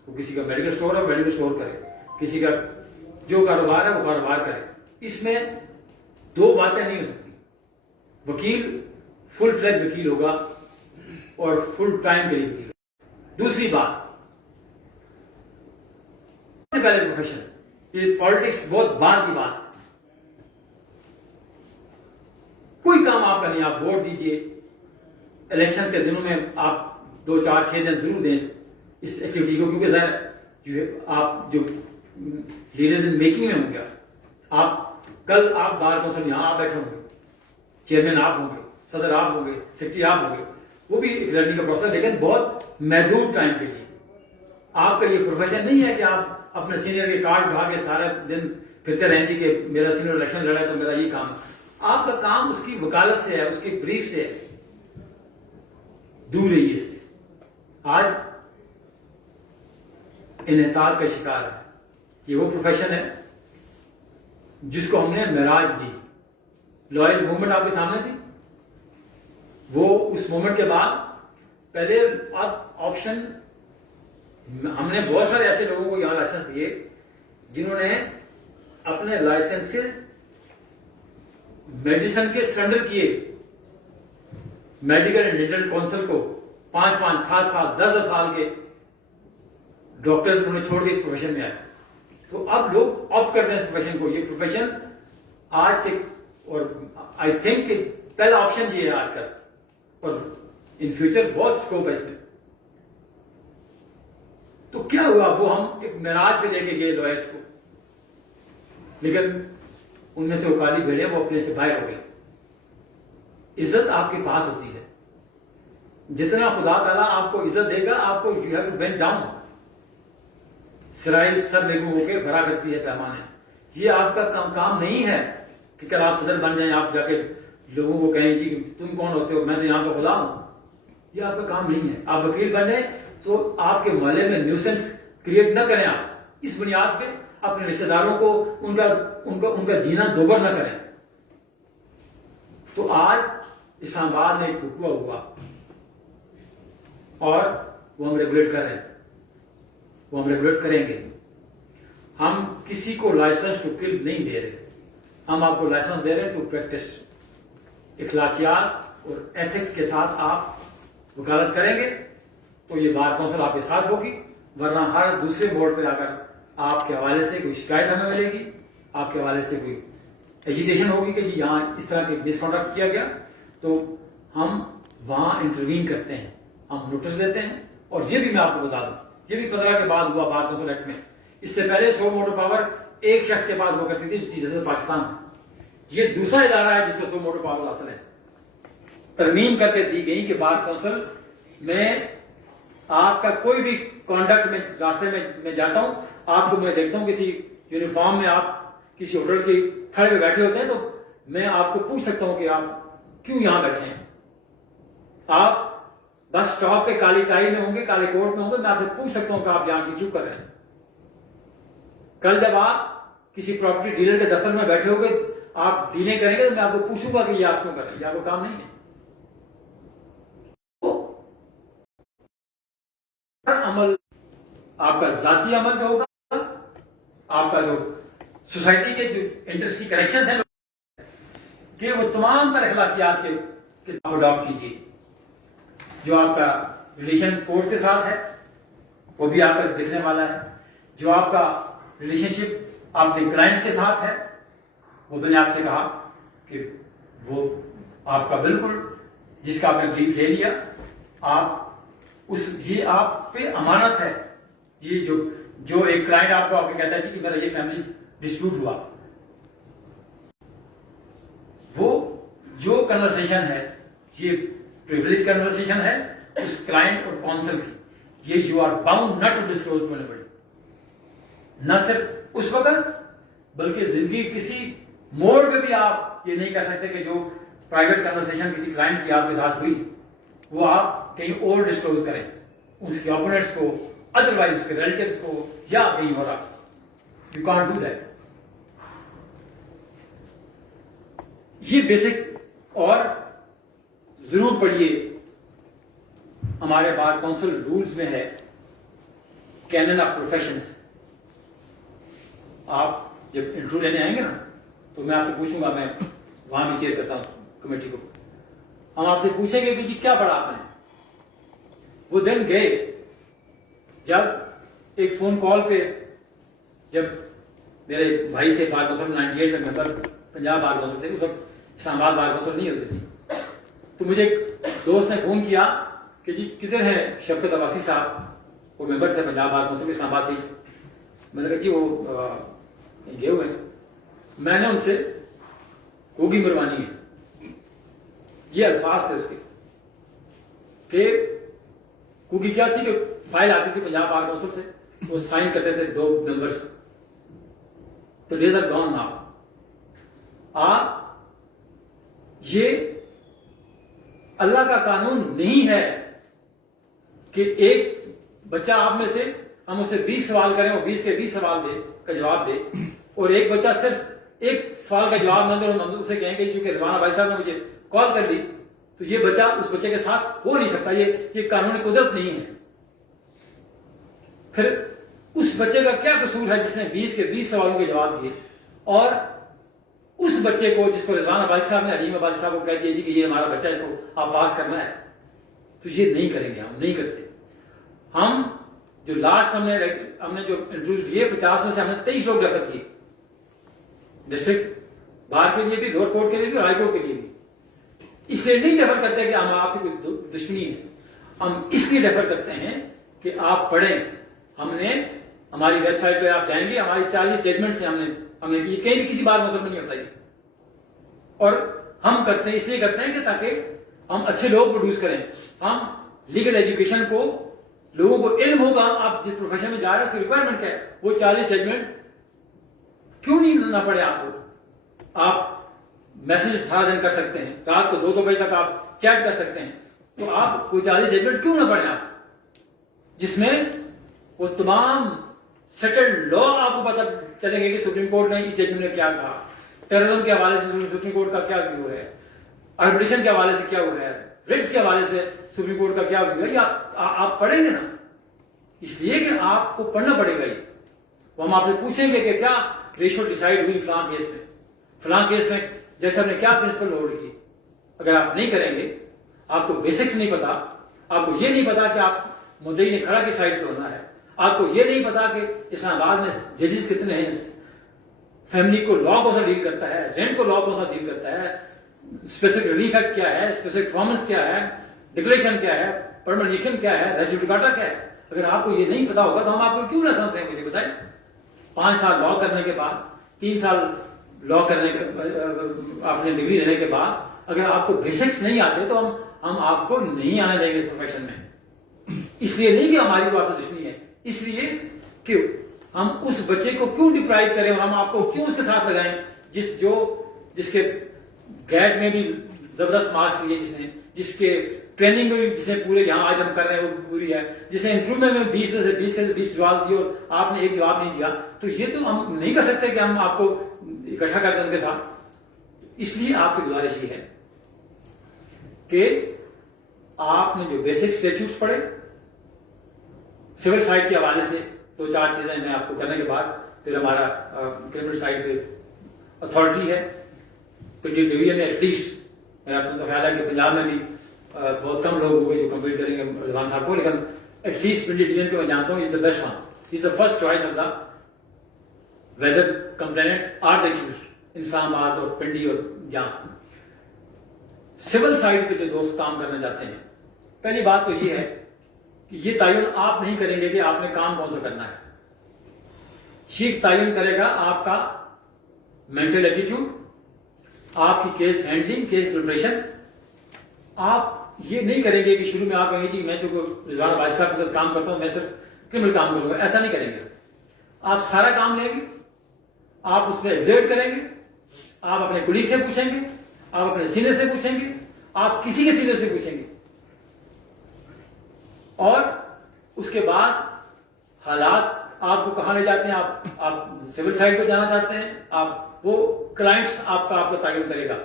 وہ کسی کا میڈیکل اسٹور ہے میڈیکل اسٹور کرے، کسی کا جو کاروبار ہے وہ کاروبار کرے. اس میں 2 باتیں نہیں ہو سکتی. وکیل فل فلیج وکیل ہوگا اور فل ٹائم کے لیے وکیل ہوگا. دوسری بات، سب سے پہلے پروفیشن، یہ پالیٹکس بہت بعد کی بات. کوئی کام آپ کا نہیں، آپ ووٹ دیجئے. الیکشن کے دنوں میں آپ 2 4 6 دن ضرور دیں اس ایکٹیویٹی کو، کیونکہ ظاہر آپ جو لیڈرز ان میکنگ میں ہوں گے، آپ کل آپ بار کونسل یہاں آپ بیٹھے ہوں گے, چیئرمین آپ ہوں گے, صدر آپ ہوں گے, سیکرٹری آپ ہوں گے, وہ بھی ایک لرننگ کا پروسیس, لیکن بہت محدود ٹائم کے لیے. آپ کا یہ پروفیشن نہیں ہے کہ آپ اپنے سینئر کے کارڈ اٹھا کے سارا دن پھرتے رہیں جی کہ میرا سینئر الیکشن لڑا ہے تو میرا یہ کام. آپ کا کام اس کی وکالت سے ہے, اس کی بریف سے ہے. دور رہیے اس سے. آج انحطاط کا شکار ہے. یہ وہ پروفیشن ہے جس کو ہم نے معراج دی. لائرز موومنٹ آپ کے سامنے تھی. وہ اس موومنٹ کے بعد پہلے اب آپشن, ہم نے بہت سارے ایسے لوگوں کو یہاں لائسنس دیے جنہوں نے اپنے لائسنسز میڈیسن کے سرنڈر کیے. میڈیکل اینڈ ڈینٹل کونسل کو 5-5, 7 سال, 10 سال کے ڈاکٹرز انہوں نے چھوڑ کے اس پروفیشن میں آئے. تو اب لوگ آپٹ کرتے ہیں اس پروفیشن کو. یہ پروفیشن آج سے, اور آئی تھنک کہ پہلا آپشن یہ ہے آج کل, اور ان فیوچر بہت اسکوپ ہے اس میں. تو کیا ہوا, وہ ہم ایک معراج پہ لے کے گئے لوئرس کو, لیکن ان میں سے وہ کالی بھیڑیں وہ اپنے سے باہر ہو گئی. عزت آپ کے پاس ہوتی ہے. جتنا خدا تعالیٰ آپ کو عزت دے گا, آپ کو you have to bend down. سرائی سر نگو ہو کے بھرا کرتی ہے پیمانے. یہ آپ کا کام نہیں ہے کہ کل آپ صدر بن جائیں, آپ جا کے لوگوں کو کہیں جی تم کون ہوتے ہو, میں تو یہاں کا خدا ہوں. یہ آپ کا کام نہیں ہے. آپ وکیل بنے تو آپ کے محلے میں نیوسنس کریٹ نہ کریں. آپ اس بنیاد پہ اپنے رشتے داروں کو ان کا جینا دوبر نہ کریں. تو آج اسلام آباد میں ایک حکومت ہوا اور وہ ہم ریگولیٹ کر رہے ہیں, وہ ہم ریگولیٹ کریں گے. ہم کسی کو لائسنس ٹو کل نہیں دے رہے, ہم آپ کو لائسنس دے رہے ہیں ٹو پریکٹس. اخلاقیات اور ایتھکس کے ساتھ آپ وکالت کریں گے تو یہ بار کونسل آپ کے ساتھ ہوگی, ورنہ ہر دوسرے بورڈ پہ آ کر آپ کے حوالے سے کوئی شکایت ہمیں ملے گی, آپ کے حوالے سے کوئی ایجیٹیشن ہوگی کہ جی یہاں اس طرح کے مس کنڈکٹ کیا گیا, تو ہم وہاں انٹروین کرتے ہیں, ہم نوٹس دیتے ہیں. اور یہ بھی میں آپ کو بتا دوں, یہ بھی 15 کے بعد ہوا بار کونسل ایکٹ میں. اس سے پہلے 100 موٹر پاور ایک شخص کے پاس ہوا کرتی تھی جیسے پاکستان میں. یہ دوسرا ادارہ ہے جس کو 100 موٹر پاور حاصل ہے. ترمیم کر کے دی گئی کہ بار کونسل میں آپ کا کوئی بھی کانڈکٹ میں راستے میں جاتا ہوں, آپ کو میں دیکھتا ہوں کسی یونیفارم میں آپ کسی ہوٹل کے کھڑے پہ بیٹھے ہوتے ہیں, تو میں آپ کو پوچھ سکتا ہوں کہ آپ کیوں یہاں بیٹھے ہیں. آپ بس اسٹاپ پہ کالی ٹائی میں ہوں گے, کالے کوٹ میں ہوں گے, میں آپ سے پوچھ سکتا ہوں کہ آپ یہاں کی کیوں کر رہے ہیں. کل جب آپ کسی پراپرٹی ڈیلر کے دفتر میں بیٹھے ہو گے, آپ ڈیلیں کریں گے, تو میں آپ کو پوچھوں گا کہ یہ آپ کیوں کر رہے ہیں, یہ آپ کا کام نہیں ہے. عمل آپ کا ذاتی عمل جو ہوگا, آپ کا جو سوسائٹی کے جو انٹرسٹی کنیکشن ہیں کہ وہ تمام تر اخلاقیات کے آپ اڈاپٹ کیجیے. جو آپ کا ریلیشن کورٹ کے ساتھ ہے وہ بھی آپ کا دکھنے والا ہے. جو آپ کا ریلیشن شپ اپنے کلائنٹس کے ساتھ ہے وہ میں نے آپ سے کہا کہ وہ آپ کا بالکل جس کا آپ نے بریف لے لیا, آپ یہ آپ پہ امانت ہے. یہ جو ایک کلائنٹ آپ کو کہتا ہے کہ میرا یہ فیملی ڈسپیوٹ ہوا, وہ جو کنورسیشن ہے یہ پریویلیج کنورسیشن ہے اس کلائنٹ اور کونسل کی. یہ you are bound not to disclose to anybody. نہ صرف اس وقت بلکہ زندگی کسی موڑ پہ بھی آپ یہ نہیں کہہ سکتے کہ جو پرائیویٹ کنورسیشن کسی کلائنٹ کی آپ کے ساتھ ہوئی وہ آپ کہیں اور ڈسکلوز کریں, اس کے اپوننٹس کو, ادروائز اس کے ریلیٹیوز کو, یا کہیں اور. You can't do that. یہ بیسک. اور ضرور پڑھیے ہمارے بار کونسل رولز میں ہے کینن آف پروفیشنز. آپ جب انٹرویو لینے آئیں گے نا تو میں آپ سے پوچھوں گا, میں وہاں بھی چیئر کرتا ہوں کمیٹی کو, ہم آپ سے پوچھیں گے کہ جی کیا پڑھا آپ نے. وہ دن گئے جب ایک فون کال پہ, جب میرے بھائی سے بار کونسل 98 میں ممبر پنجاب بار کونسل تھے, اس وقت اسلام آباد بار کونسل نہیں ہوتی تھی, تو مجھے ایک دوست نے فون کیا کہ جی کدھر ہے شفقت عباسی صاحب, وہ ممبر تھے پنجاب بار کونسل اسلام آباد سے. میں نے کہا جی وہ گئے ہوئے. میں نے ان سے کوگی مروانی ہے، یہ الفاظ تھے اس کے، کہ کوگی کیا تھی کہ فائل آتی تھی پنجاب بار کونسل سے، وہ سائن کرتے تھے 2 ممبرس، تو ڈیز آر گون ناؤ. آپ یہ اللہ کا قانون نہیں ہے کہ ایک بچہ آپ میں سے ہم اسے 20 سوال کریں، وہ 20 کے 20 سوال کا جواب دے، اور ایک بچہ صرف ایک سوال کا جواب نہ دے اور ہم اسے کہیں کہ چونکہ رضوانہ بھائی صاحب نے مجھے کال کر دی تو یہ بچہ اس بچے کے ساتھ ہو نہیں سکتا. یہ قانونی قدرت نہیں ہے. پھر اس بچے کا کیا قصور ہے جس نے 20 کے 20 سوالوں کے جواب دیے، اور اس بچے کو جس کو رضوانہ باشی صاحب نے علیم باشی صاحب کو کہہ دیا جی کہ یہ ہمارا بچہ ہے، اس کو آپ پاس کرنا ہے، تو یہ نہیں کریں گے، ہم نہیں کرتے. ہم جو لاسٹ ہم نے جو انٹروڈیوس کیے 50 میں سے ہم نے 23 لوگ ریفر کیے، ڈسٹرکٹ بار کے لیے بھی، لوور کورٹ کے لیے بھی اور ہائی کورٹ کے لیے بھی. اس لیے نہیں ریفر کرتے کہ ہم آپ سے کوئی دشمنی ہے، ہم اس لیے ریفر کرتے ہیں کہ آپ پڑھیں. ہم نے ہماری ویب سائٹ پہ آپ جائیں گے، ہماری 40 ججمنٹس ہیں ہم نے کی، کہیں بھی کسی بات مطلب نہیں ہوتا یہ، اور ہم کرتے ہیں اس لیے کرتے ہیں کہ تاکہ ہم اچھے لوگ پروڈیوس کریں. ہم لیگل ایجوکیشن کو لوگوں کو علم ہوگا آپ جس پروفیشن میں جا رہے ہیں اس کی ریکوائرمنٹ کیا ہے. وہ 40 ججمنٹ کیوں نہیں نہ پڑے آپ کو؟ آپ میسج سارا دن کر سکتے ہیں، رات کو 2 بجے تک آپ چیٹ کر سکتے ہیں، تو آپ کوئی 40 ججمنٹ کیوں نہ پڑھیں آپ، جس میں وہ تمام سیٹلڈ لا آپ کو پتہ چلیں گے کہ سپریم کورٹ نے اس ججمنٹ میں کیا کہا، ٹیررزم کے حوالے سے سپریم کورٹ کا کیا ویو ہے، آربیٹریشن کے حوالے سے کیا وہ ہے، ریٹس کے حوالے سے سپریم کورٹ کا کیا ویو ہے. یہ آپ پڑھیں گے نا، اس لیے کہ آپ کو پڑھنا پڑے گا. یہ وہ ہم آپ سے پوچھیں گے کہ کیا ریشو ڈیسائیڈ ہوئی فلاں کیس میں جیسے ہم نے کیا پرنسپل ہولڈ کی. اگر آپ نہیں کریں گے، آپ کو بیسکس نہیں پتا، آپ کو یہ نہیں پتا کہ آپ مدعی نے کھڑا کس سائڈ پہ ہونا ہے، آپ کو یہ نہیں پتا کہ اسلام آباد میں ججز کتنے ہیں، فیملی کو لا کون سا ڈیل کرتا ہے، رینٹ کو لا کون سا ڈیل کرتا ہے، اسپیسیفک ریلیف ایکٹ کیا ہے، اسپیسیفک پرفارمنس کیا ہے، ڈکلیریشن کیا ہے، پرمانیشن کیا ہے، ریس جوڈیکاٹا کیا ہے. اگر آپ کو یہ نہیں پتا ہوگا تو ہم آپ کو کیوں لائسنس دیں؟ مجھے بتائیں. 5 سال لا کرنے کے بعد، 3 سال لا کرنے کے آپ نے ڈگری لینے کے بعد اگر آپ کو بیسکس نہیں آتے تو ہم آپ کو نہیں آنے دیں گے اس پروفیشن میں. اس لیے نہیں کہ ہماری کو آپ سے دشمنی ہے، اس لیے کہ ہم اس بچے کو کیوں ڈپرائیو کریں اور ہم آپ کو کیوں اس کے ساتھ لگائیں جس کے گیٹ میں بھی زبردست مارکس لیے، جس کے ٹریننگ میں بھی جس نے پورے یہاں آج ہم کر رہے ہیں وہ پوری ہے، جس نے انٹرویو میں 20 میں سے 20 جواب دیے اور آپ نے ایک جواب نہیں دیا، تو یہ تو ہم نہیں کر سکتے کہ ہم آپ کو اکٹھا کر دیں ان کے ساتھ. اس لیے آپ سے گزارش یہ ہے کہ آپ نے جو بیسک اسٹیچوز پڑھے سول سائڈ کے حوالے سے 2-4 چیزیں میں آپ کو کرنے کے بعد پھر ہمارا کرمنل سائڈ پہ اتھارٹی ہے. پنڈی ڈویژن میں ایٹ لیسٹ میرا اپنا تو خیال ہے کہ پنجاب میں بھی بہت کم لوگ ہوئے جو کمپلیٹ کریں گے رضوان صاحب کو، لیکن ایٹ لیسٹ پنڈی ڈویژن کو میں جانتا ہوں is the best one, is the first choice of the whether complaint are the excused. Islamabad اور پنڈی اور جہاں سول سائڈ پہ جو دوست کام کرنا چاہتے ہیں، پہلی بات تو یہ ہے کہ یہ تعین آپ نہیں کریں گے کہ آپ نے کام کون سا کرنا ہے. یہ تعین کرے گا آپ کا مینٹل ایٹیٹیوڈ، آپ کی کیس ہینڈلنگ، کیس پریپریشن. آپ یہ نہیں کریں گے کہ شروع میں آپ کہیں گے جی میں تو رضوان باشی صاحب کے پاس کام کرتا ہوں، میں صرف کرمنل کام کروں گا. ایسا نہیں کریں گے. آپ سارا کام لیں گے، آپ اس میں ایگزرٹ کریں گے، آپ اپنے کولیگ سے پوچھیں گے، آپ اپنے سینئر سے پوچھیں گے، آپ کسی کے سینئر سے پوچھیں گے، اور اس کے بعد حالات آپ کو کہاں لے جاتے ہیں. آپ سول سائڈ پہ جانا چاہتے ہیں، آپ وہ کلائنٹس آپ کا تعین کرے گا،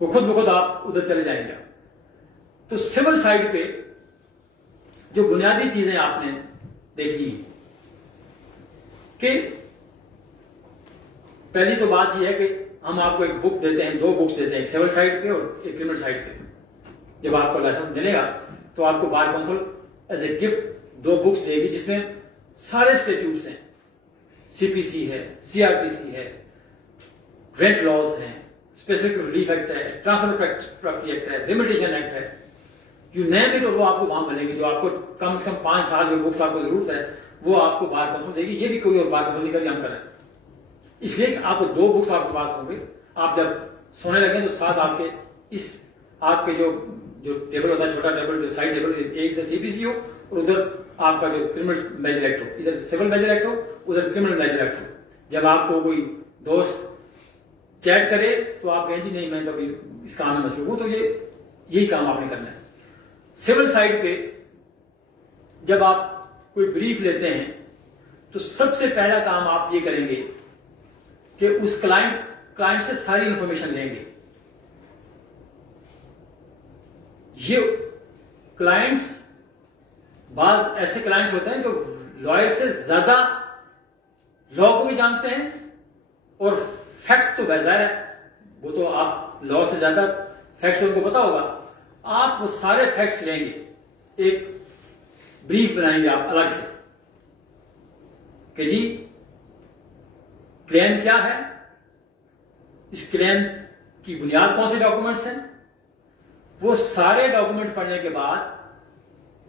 وہ خود بخود آپ ادھر چلے جائیں گے. تو سول سائڈ پہ جو بنیادی چیزیں آپ نے دیکھنی ہیں کہ پہلی تو بات یہ ہے کہ ہم آپ کو ایک بک دیتے ہیں، 2 بکس دیتے ہیں، ایک سول سائڈ پہ اور ایک کرمنل سائڈ پہ. جب آپ کو لائسنس ملے گا تو آپ کو bar council as a gift 2 books دے گی جس میں سارے اسٹیچوٹس ہیں، سی پی سی ہے، سی آر پی سی ہے، رینٹ لاز ہیں، اسپیسیفک ریلیف ایکٹ ہے، ٹرانسفر پراپرٹی ایکٹ ہے، ریمیڈیشن ایکٹ ہے، یو نیم اٹ، اور وہ آپ کو وہاں ملیں گے. جو آپ کو کم سے کم 5 سال جو بکس آپ کو ضرورت ہے وہ آپ کو بار کونسل دے گی. یہ بھی کوئی اور بار کونسل نہیں کر ہم کریں. اس لیے کہ آپ کو 2 بکس آپ کے پاس ہوں گے. آپ جب سونے لگیں تو ساتھ آپ کے اس آپ کے جو ٹیبل ہوتا ہے چھوٹا ٹیبل جو سائڈ ٹیبل ایک سی پی سی ہو اور ادھر آپ کا جو کرمنل میجر ایکٹ ہو, ادھر سول میجر ایکٹ ہو ادھر کرمنل میجر ایکٹ ہو. جب آپ کو کوئی دوست چیٹ کرے تو آپ کہیں جی نہیں میں تو ابھی اس کام میں مصروف ہوں, تو یہی کام آپ نے کرنا ہے. سول سائڈ پہ جب آپ کوئی بریف لیتے ہیں تو سب سے پہلا کام آپ یہ کریں گے کہ اس کلائنٹ سے ساری انفارمیشن لیں گے. یہ کلائنٹس بعض ایسے کلائنٹس ہوتے ہیں جو لائر سے زیادہ لا کو بھی جانتے ہیں اور فیکٹس تو بظاہر ہے وہ تو آپ لا سے زیادہ فیکٹس ان کو پتا ہوگا. آپ وہ سارے فیکٹس لیں گے, ایک بریف بنائیں گے آپ الگ سے کہ جی کلیم کیا ہے, اس کلیم کی بنیاد کون سے ڈاکومنٹس ہیں. وہ سارے ڈاکومنٹ پڑھنے کے بعد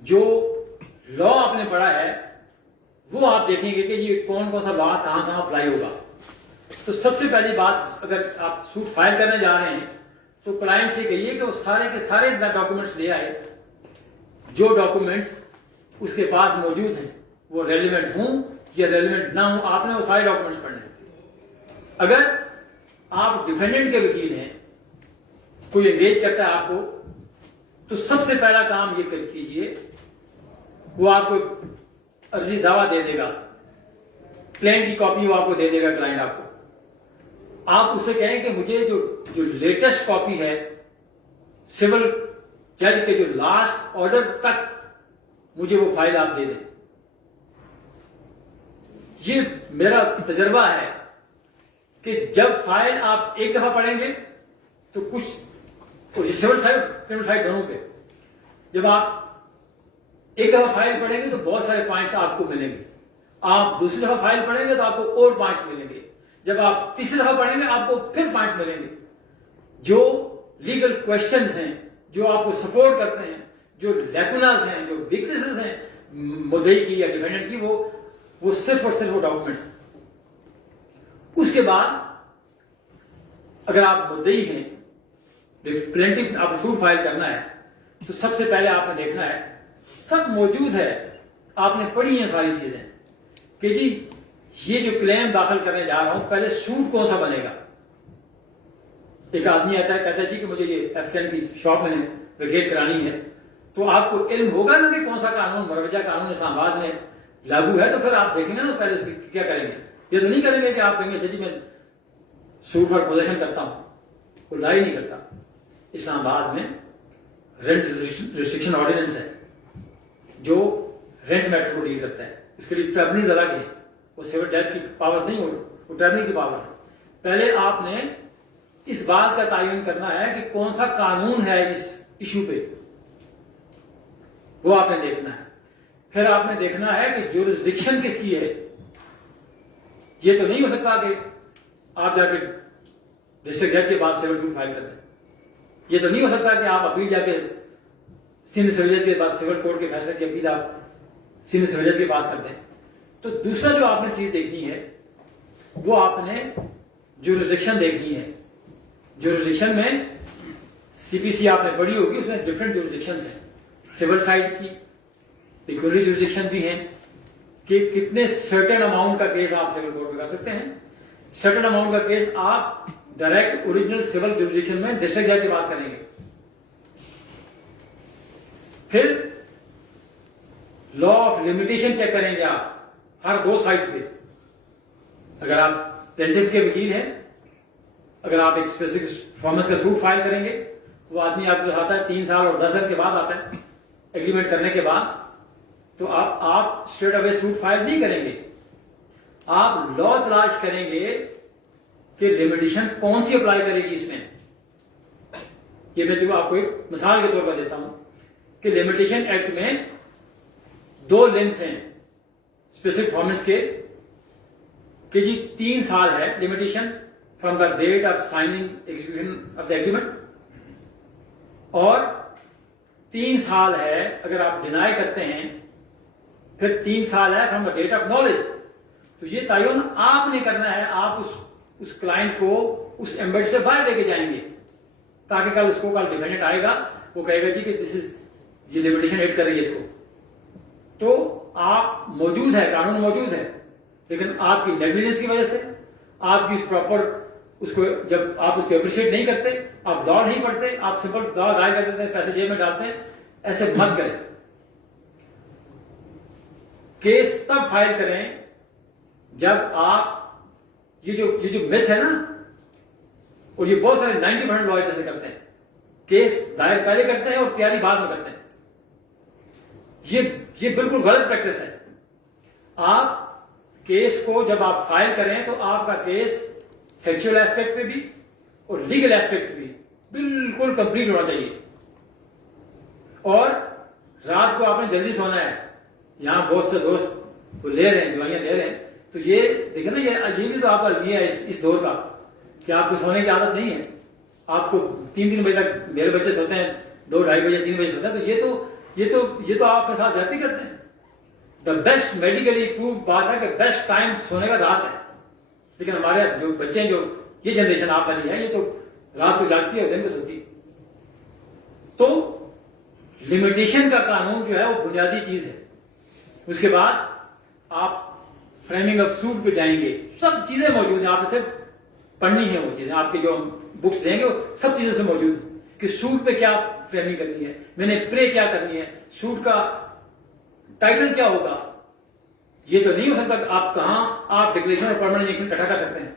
جو لا آپ نے پڑھا ہے وہ آپ دیکھیں گے کہ یہ کون کون سا لا کہاں کہاں اپلائی ہوگا. تو سب سے پہلی بات اگر آپ سوٹ فائل کرنے جا رہے ہیں تو کلائنٹ سے کہیے کہ وہ سارے کے سارے ڈاکومنٹس لے آئے جو ڈاکومنٹس اس کے پاس موجود ہیں وہ ریلیونٹ ہوں یا ریلیونٹ نہ ہوں, آپ نے وہ سارے ڈاکومنٹس پڑھنے. اگر آپ ڈیفینڈنٹ کے وکیل ہیں, کوئی انگیج کرتا ہے آپ کو, تو سب سے پہلا کام یہ کیجئے وہ آپ کو عرضی دعویٰ دے دے گا, کلیم کی کاپی وہ آپ کو دے دے گا کلائنٹ آپ کو. آپ اسے کہیں کہ مجھے جو لیٹسٹ کاپی ہے سول جج کے جو لاسٹ آرڈر تک مجھے وہ فائل آپ دے دیں. یہ میرا تجربہ ہے کہ جب فائل آپ ایک دفعہ پڑھیں گے تو کچھ سول سائڈ کرمنل سائڈ دونوں پہ جب آپ ایک دفعہ فائل پڑھیں گے تو بہت سارے پوائنٹس آپ کو ملیں گے. آپ دوسری دفعہ فائل پڑھیں گے تو آپ کو اور پوائنٹس ملیں گے. جب آپ تیسری دفعہ پڑھیں گے آپ کو پھر پوائنٹس ملیں گے. جو لیگل کوشچنز ہیں جو آپ کو سپورٹ کرتے ہیں, جو لیکوناز ہیں, جو ویکنیسز ہیں مدعی کی یا ڈیفینڈنٹ کی, وہ صرف اور صرف وہ ڈاکومنٹس ہیں. اس کے بعد اگر آپ مدعی ہیں, پلینٹف آپ سوٹ فائل کرنا ہے, تو سب سے پہلے آپ نے دیکھنا ہے سب موجود ہے, آپ نے پڑھی ہیں ساری چیزیں کہ جی یہ جو کلیم داخل کرنے جا رہا ہوں پہلے سوٹ کون سا بنے گا. ایک آدمی آتا ہے کہتا ہے جی کہ مجھے یہ ایفکین کی شاپ میں ویکیٹ کرانی ہے, تو آپ کو علم ہوگا نا کہ کون سا قانون مروجہ قانون اسلام آباد میں لاگو ہے, تو پھر آپ دیکھیں گے نا پہلے کیا کریں گے. یہ تو نہیں کریں گے کہ آپ کہیں گے جی میں سوٹ فار پوزیشن کرتا ہوں, کوئی لا ہی نہیں کرتا. اسلام آباد میں رینٹ ریسٹرکشن آرڈیننس ہے جو رینٹ میٹر کو ڈیل کرتا ہے. اس کے لیے ٹریبونلز الگ ہیں, وہ سول جج کی پاور نہیں ہوگی, وہ ٹریبونل کی پاور ہے. پہلے آپ نے اس بات کا تعین کرنا ہے کہ کون سا قانون ہے اس ایشو پہ, وہ آپ نے دیکھنا ہے. پھر آپ نے دیکھنا ہے کہ جورسڈکشن کس کی ہے. یہ تو نہیں ہو سکتا کہ آپ جا کے ڈسٹرکٹ جج کے پاس سول سوٹ فائل کر دیں. یہ تو نہیں ہو سکتا کہ آپ اپیل جا کے سندھ سول جج کے پاس سول کورٹ کے فیصلے کی اپیل آپ سندھ سول جج کے پاس کرتے ہیں. تو دوسرا جو آپ نے چیز دیکھنی ہے وہ آپ نے جورسڈکشن دیکھنی ہے. جورسڈکشن میں سی پی سی آپ نے پڑھی ہوگی, اس میں ڈفرینٹ جورسڈکشن ہیں. سول سائڈ کی پیکولری جورسڈکشن بھی ہیں کہ کتنے سرٹن اماؤنٹ کا کیس آپ سول کورٹ میں کر سکتے ہیں. سرٹن اماؤنٹ کا کیس آپ ڈائریکٹ اوریجنل سول جورسڈکشن میں ڈسٹرکٹ جج کے پاس کریں گے. پھر لا آف لمیٹیشن چیک کریں گے آپ ہر 2 سائٹ پہ. اگر آپ پلینٹف کے وکیل ہیں, اگر آپ ایک اسپیسیفک پرفارمنس کا سوٹ فائل کریں گے, وہ آدمی آپ کے پاس آتا ہے 3 سال اور 10 دن کے بعد آتا ہے ایگریمنٹ کرنے کے بعد, تو آپ اسٹریٹ اوے سوٹ فائل نہیں کریں گے. آپ لا تلاش کریں گے کہ لمیٹیشن کون سی اپلائی کرے گی اس میں. یہ میں جو آپ کو ایک مثال کے طور پر دیتا ہوں کہ لمیٹیشن ایکٹ میں 2 لمٹس ہیں اسپیسیفک پرفارمنس کے کہ جی 3 سال ہے limitation from the date of signing execution of the agreement, اور 3 سال ہے اگر آپ ڈینائی کرتے ہیں, پھر 3 سال ہے from the date of knowledge, تو یہ تعین آپ نے کرنا ہے. آپ اس کلائنٹ کو اس ایمبیڈ سے باہر لے کے جائیں گے تاکہ کل اس کو کل ڈیفینڈنٹ آئے گا, وہ کہے گا جی کہ دس از, یہ لمیٹیشن ایڈ کر رہی ہے اس کو. تو آپ موجود ہے, قانون موجود ہے, لیکن آپ کی نیگلیجنس کی وجہ سے, آپ کی اس پراپر اس کو جب آپ اس کو اپریشیٹ نہیں کرتے, آپ لا نہیں پڑھتے, آپ سمپل لا ظاہر کر دیتے ہیں, پیسے جیب میں ڈالتے ہیں, ایسے مت کریں. کیس تب فائل کریں جب آپ یہ جو مت ہے نا, اور یہ بہت سارے 90% لائر ایسے کرتے ہیں, کیس دائر پہلے کرتے ہیں اور تیاری بعد میں کرتے ہیں. یہ بالکل غلط پریکٹس ہے. آپ کیس کو جب آپ فائل کریں تو آپ کا کیس فیکچوئل ایسپیکٹ پہ بھی اور لیگل ایسپیکٹ بھی بالکل کمپلیٹ ہونا چاہیے. اور رات کو آپ نے جلدی سونا ہے. یہاں بہت سے دوست وہ لے رہے ہیں, دوائیاں لے رہے ہیں, تو یہ دیکھیں نا, یہ بھی تو آپ کا المیہ ہے اس دور کا کہ آپ کو سونے کی عادت نہیں ہے. آپ کو 3 بجے تک, میرے بچے سوتے ہیں 2-2:30 بجے 3 بجے سوتے ہیں, تو یہ تو آپ کے ساتھ زیادتی کرتے ہیں. دا بیسٹ میڈیکلی پروف بات ہے کہ بیسٹ ٹائم سونے کا رات ہے. لیکن ہمارے جو بچے ہیں, جو یہ جنریشن آپ والی ہے, یہ تو رات کو جاگتی ہے اور دن کو سوتی ہے. تو لمیٹیشن کا قانون جو ہے وہ بنیادی چیز ہے. اس کے بعد آپ فریمنگ آف سوٹ پہ جائیں گے, سب چیزیں موجود ہیں, آپ نے صرف پڑھنی ہے وہ چیزیں. آپ کے جو بکس دیں گے وہ سب چیزیں سے موجود ہیں کہ سوٹ پہ کیا فریمنگ کرنی ہے, میں نے پرے کیا کرنی ہے, سوٹ کا ٹائٹل کیا ہوگا. یہ تو نہیں ہو سکتا کہ آپ کہاں آپ ڈکلیریشن اور پرماننٹ انجیکشن اکٹھا کر سکتے ہیں,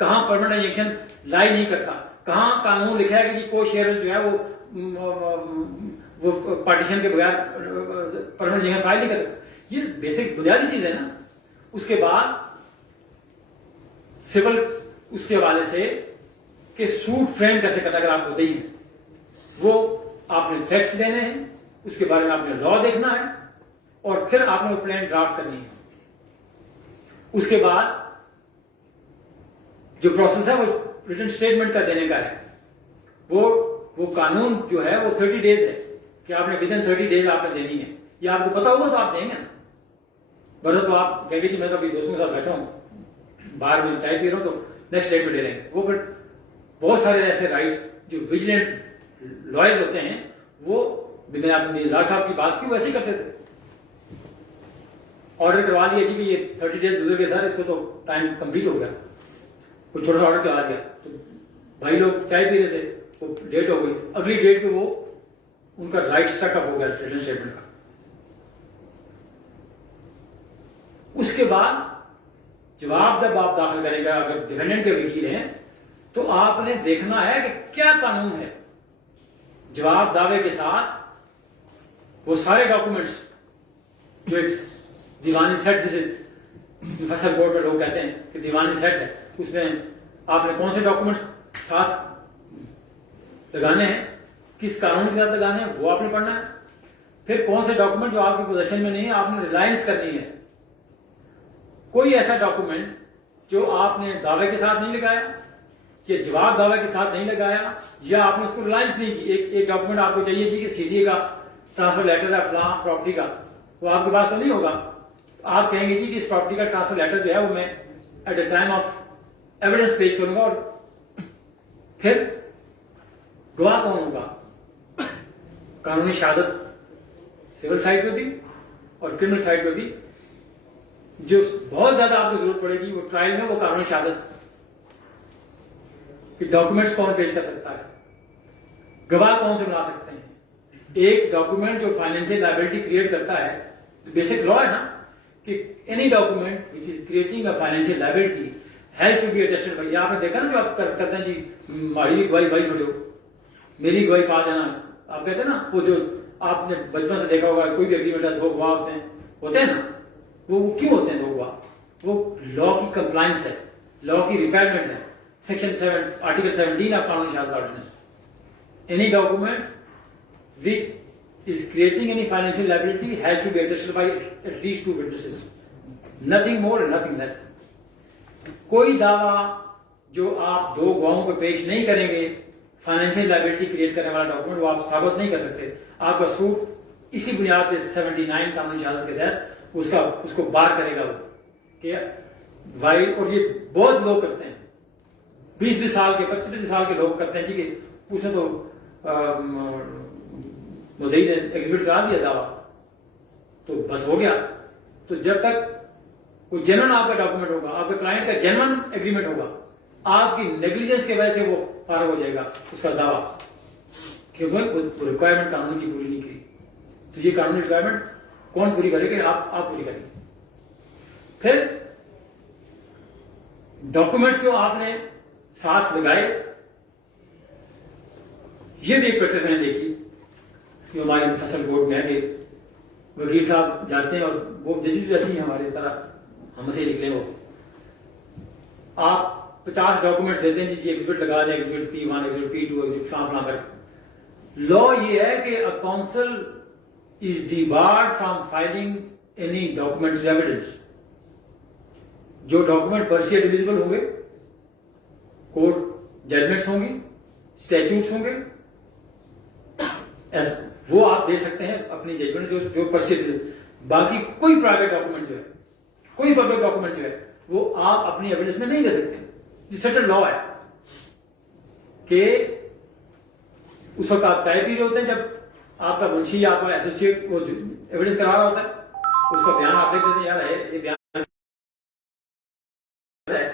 کہاں پرماننٹ انجیکشن لائی نہیں کرتا, کہاں قانون لکھا ہے کہ جی کو شیئر جو ہے وہ پارٹیشن کے بغیر پرماننٹ انجیکشن فائل نہیں کر سکتا. یہ بیسک بنیادی چیز ہے نا. اس کے بعد سول اس کے حوالے سے کہ سوٹ فریم کیسے کرنا, اگر آپ کو دیں وہ آپ نے فیکٹس لینے ہیں, اس کے بارے میں آپ نے لا دیکھنا ہے, اور پھر آپ نے وہ پلان ڈرافٹ کرنی ہے. اس کے بعد جو پروسیس ہے وہ ریٹن اسٹیٹمنٹ کا دینے کا ہے. وہ قانون جو ہے وہ 30 days ہے کہ آپ نے ودن 30 days آپ نے دینی ہے. یہ آپ کو پتا ہوگا تو آپ دیں گے, ورنہ تو آپ کہیں گے جی میں تو ابھی دوستوں کے ساتھ بیٹھا ہوں, باہر میں چائے پی رہا ہوں, تو نیکسٹ ڈیٹ میں دے رہے ہیں. وہ پھر بہت سارے ایسے رائٹس جو ویجیلنٹ لائرز ہوتے ہیں, وہ میں نے آپ نے نظار صاحب کی بات کی, وہ ایسے ہی کرتے تھے. آرڈر کروا لیا جی کہ یہ 30 days گزر گئے سر, اس کو تو ٹائم کمپلیٹ ہو گیا, کوئی چھوٹا سا آرڈر کروا دیا, تو بھائی لوگ چائے پی رہے تھے, وہ ڈیٹ ہو گئی, اگلی ڈیٹ پہ وہ ان کا رائٹ اسٹک اپ ہو گیا ریٹن اسٹیٹمنٹ کا. اس کے بعد جواب جب آپ داخل کریں گے, اگر ڈیفینڈنٹ کے وکیل ہیں, تو آپ نے دیکھنا ہے کہ کیا قانون ہے. جواب دعوے کے ساتھ وہ سارے ڈاکومنٹس جو ایک دیوانی سیٹ, جسے مفصل کورٹ میں لوگ کہتے ہیں کہ دیوانی سیٹ ہے, اس میں آپ نے کون سے ڈاکومنٹس ساتھ لگانے ہیں, کس قانون کے ساتھ لگانے ہیں, وہ آپ نے پڑھنا ہے. پھر کون سے ڈاکومنٹ جو آپ کی پوزیشن میں نہیں ہے, آپ نے ریلائنس کرنی ہے. کوئی ایسا ڈاکومنٹ جو آپ نے دعوے کے ساتھ نہیں لگایا, یا جواب دعوے کے ساتھ نہیں لگایا, یا آپ نے اس کو ریلائنس نہیں کی. ایک ڈاکومنٹ آپ کو چاہیے جی کہ سی ڈی اے کا ٹرانسفر لیٹر ہے فلاں پراپرٹی کا, وہ آپ کے پاس تو نہیں ہوگا. آپ کہیں گے جی کہ اس پراپرٹی کا ٹرانسفر لیٹر جو ہے وہ میں at a time of evidence پیش کروں گا. اور پھر گواہ کون ہوگا, قانونی شہادت سول سائڈ پہ بھی اور کرمنل سائڈ پہ بھی. جو بہت زیادہ آپ کو ضرورت پڑے گی وہ ٹرائل میں, وہ قانونی شہادت کہ ڈاکومنٹس کون پیش کر سکتا ہے, گواہ کون سے بنا سکتے ہیں. ایک ڈاکومنٹ جو فائنینشیل لائبلٹی کریٹ کرتا ہے, بیسک لا ہے نا کہ any document which is creating a financial liability has to be attested by. آپ نے دیکھا نا جو آپ کرتے ہیں جی ہماری گواہی بھائی چھوڑو, میری گواہی پا دینا, آپ کہتے ہیں نا, وہ جو آپ نے بچپن سے دیکھا ہوگا کوئی بھی اگریمنٹ ہے 2 گواہ ہوتے ہیں نا, وہ کیوں ہوتے ہیں 2 گواہ؟ وہ لا کی کمپلائنس ہے, لا کی ریکوائرمنٹ ہے. سیکشن 7 آرٹیکل 17 آف قانونی شہادت ordinance. Any document which is creating any financial liability has to be attested by at least 2 witnesses. Nothing more and nothing less. کوئی دعویٰ جو آپ 2 گواہوں پہ پیش نہیں کریں گے, فائنینشیل لائبلٹی کریٹ کرنے والا ڈاکومنٹ, وہ آپ ثابت نہیں کر سکتے. آپ کا سوٹ اسی بنیاد پہ 79 قانونی شہادت کے تحت اس کو بار کرے گا, وہ کہ وائل، اور یہ بہت لوگ کرتے ہیں، 20 سال کے 25 سال کے لوگ کرتے ہیں جی، کہ اس نے تو مدعی نے ایگزیبٹ کرا دیا دعویٰ تو بس ہو گیا. تو جب تک کوئی جنرل آپ کا ڈاکومنٹ ہوگا، آپ کے کلائنٹ کا جنرل ایگریمنٹ ہوگا، آپ کی نیگلیجنس کی وجہ سے وہ فارغ ہو جائے گا اس کا دعویٰ، کیونکہ ریکوائرمنٹ قانون کی پوری نہیں کی. تو یہ قانونی ریکوائرمنٹ کون پوری کرے گا؟ آپ پوری کریں گے. پھر ڈاکومنٹس جو آپ نے ساتھ لگائے، یہ بھی ایک پریکٹس میں نے دیکھی کہ ہمارے فصل کورٹ میں کہ وکیل صاحب جاتے ہیں اور وہ جیسی ویسی ہیں ہماری طرح، ہم سے نکلے وہ، آپ 50 ڈاکومنٹ دیتے ہیں جی ایگزبٹ لگا دیں، exhibit P1 exhibit P2 exhibit فلاں کر. لا یہ ہے کہ a counsel is debarred from filing any documentary evidence. جو ڈاکومنٹ پرسی ڈویزبل ہوں گے، کورٹ ججمنٹس ہوں گی، اسٹیچوٹس ہوں گے، وہ آپ دے سکتے ہیں اپنی ججمنٹ جو پرسی. باقی کوئی پرائیویٹ ڈاکومنٹ جو ہے، کوئی پبلک ڈاکومنٹ جو ہے، وہ آپ اپنی ایویڈنس میں نہیں دے سکتے. یہ سٹل لا ہے کہ اس وقت آپ چائے پی رہے ہوتے ہیں، جب آپ کا منشی یا آپ کا ایسوسیٹ وہ ایویڈنس کرا رہا ہوتا ہے، اس کا بیان آپ دیکھ دیتے ہیں، یار ہے یہ بیان ہے.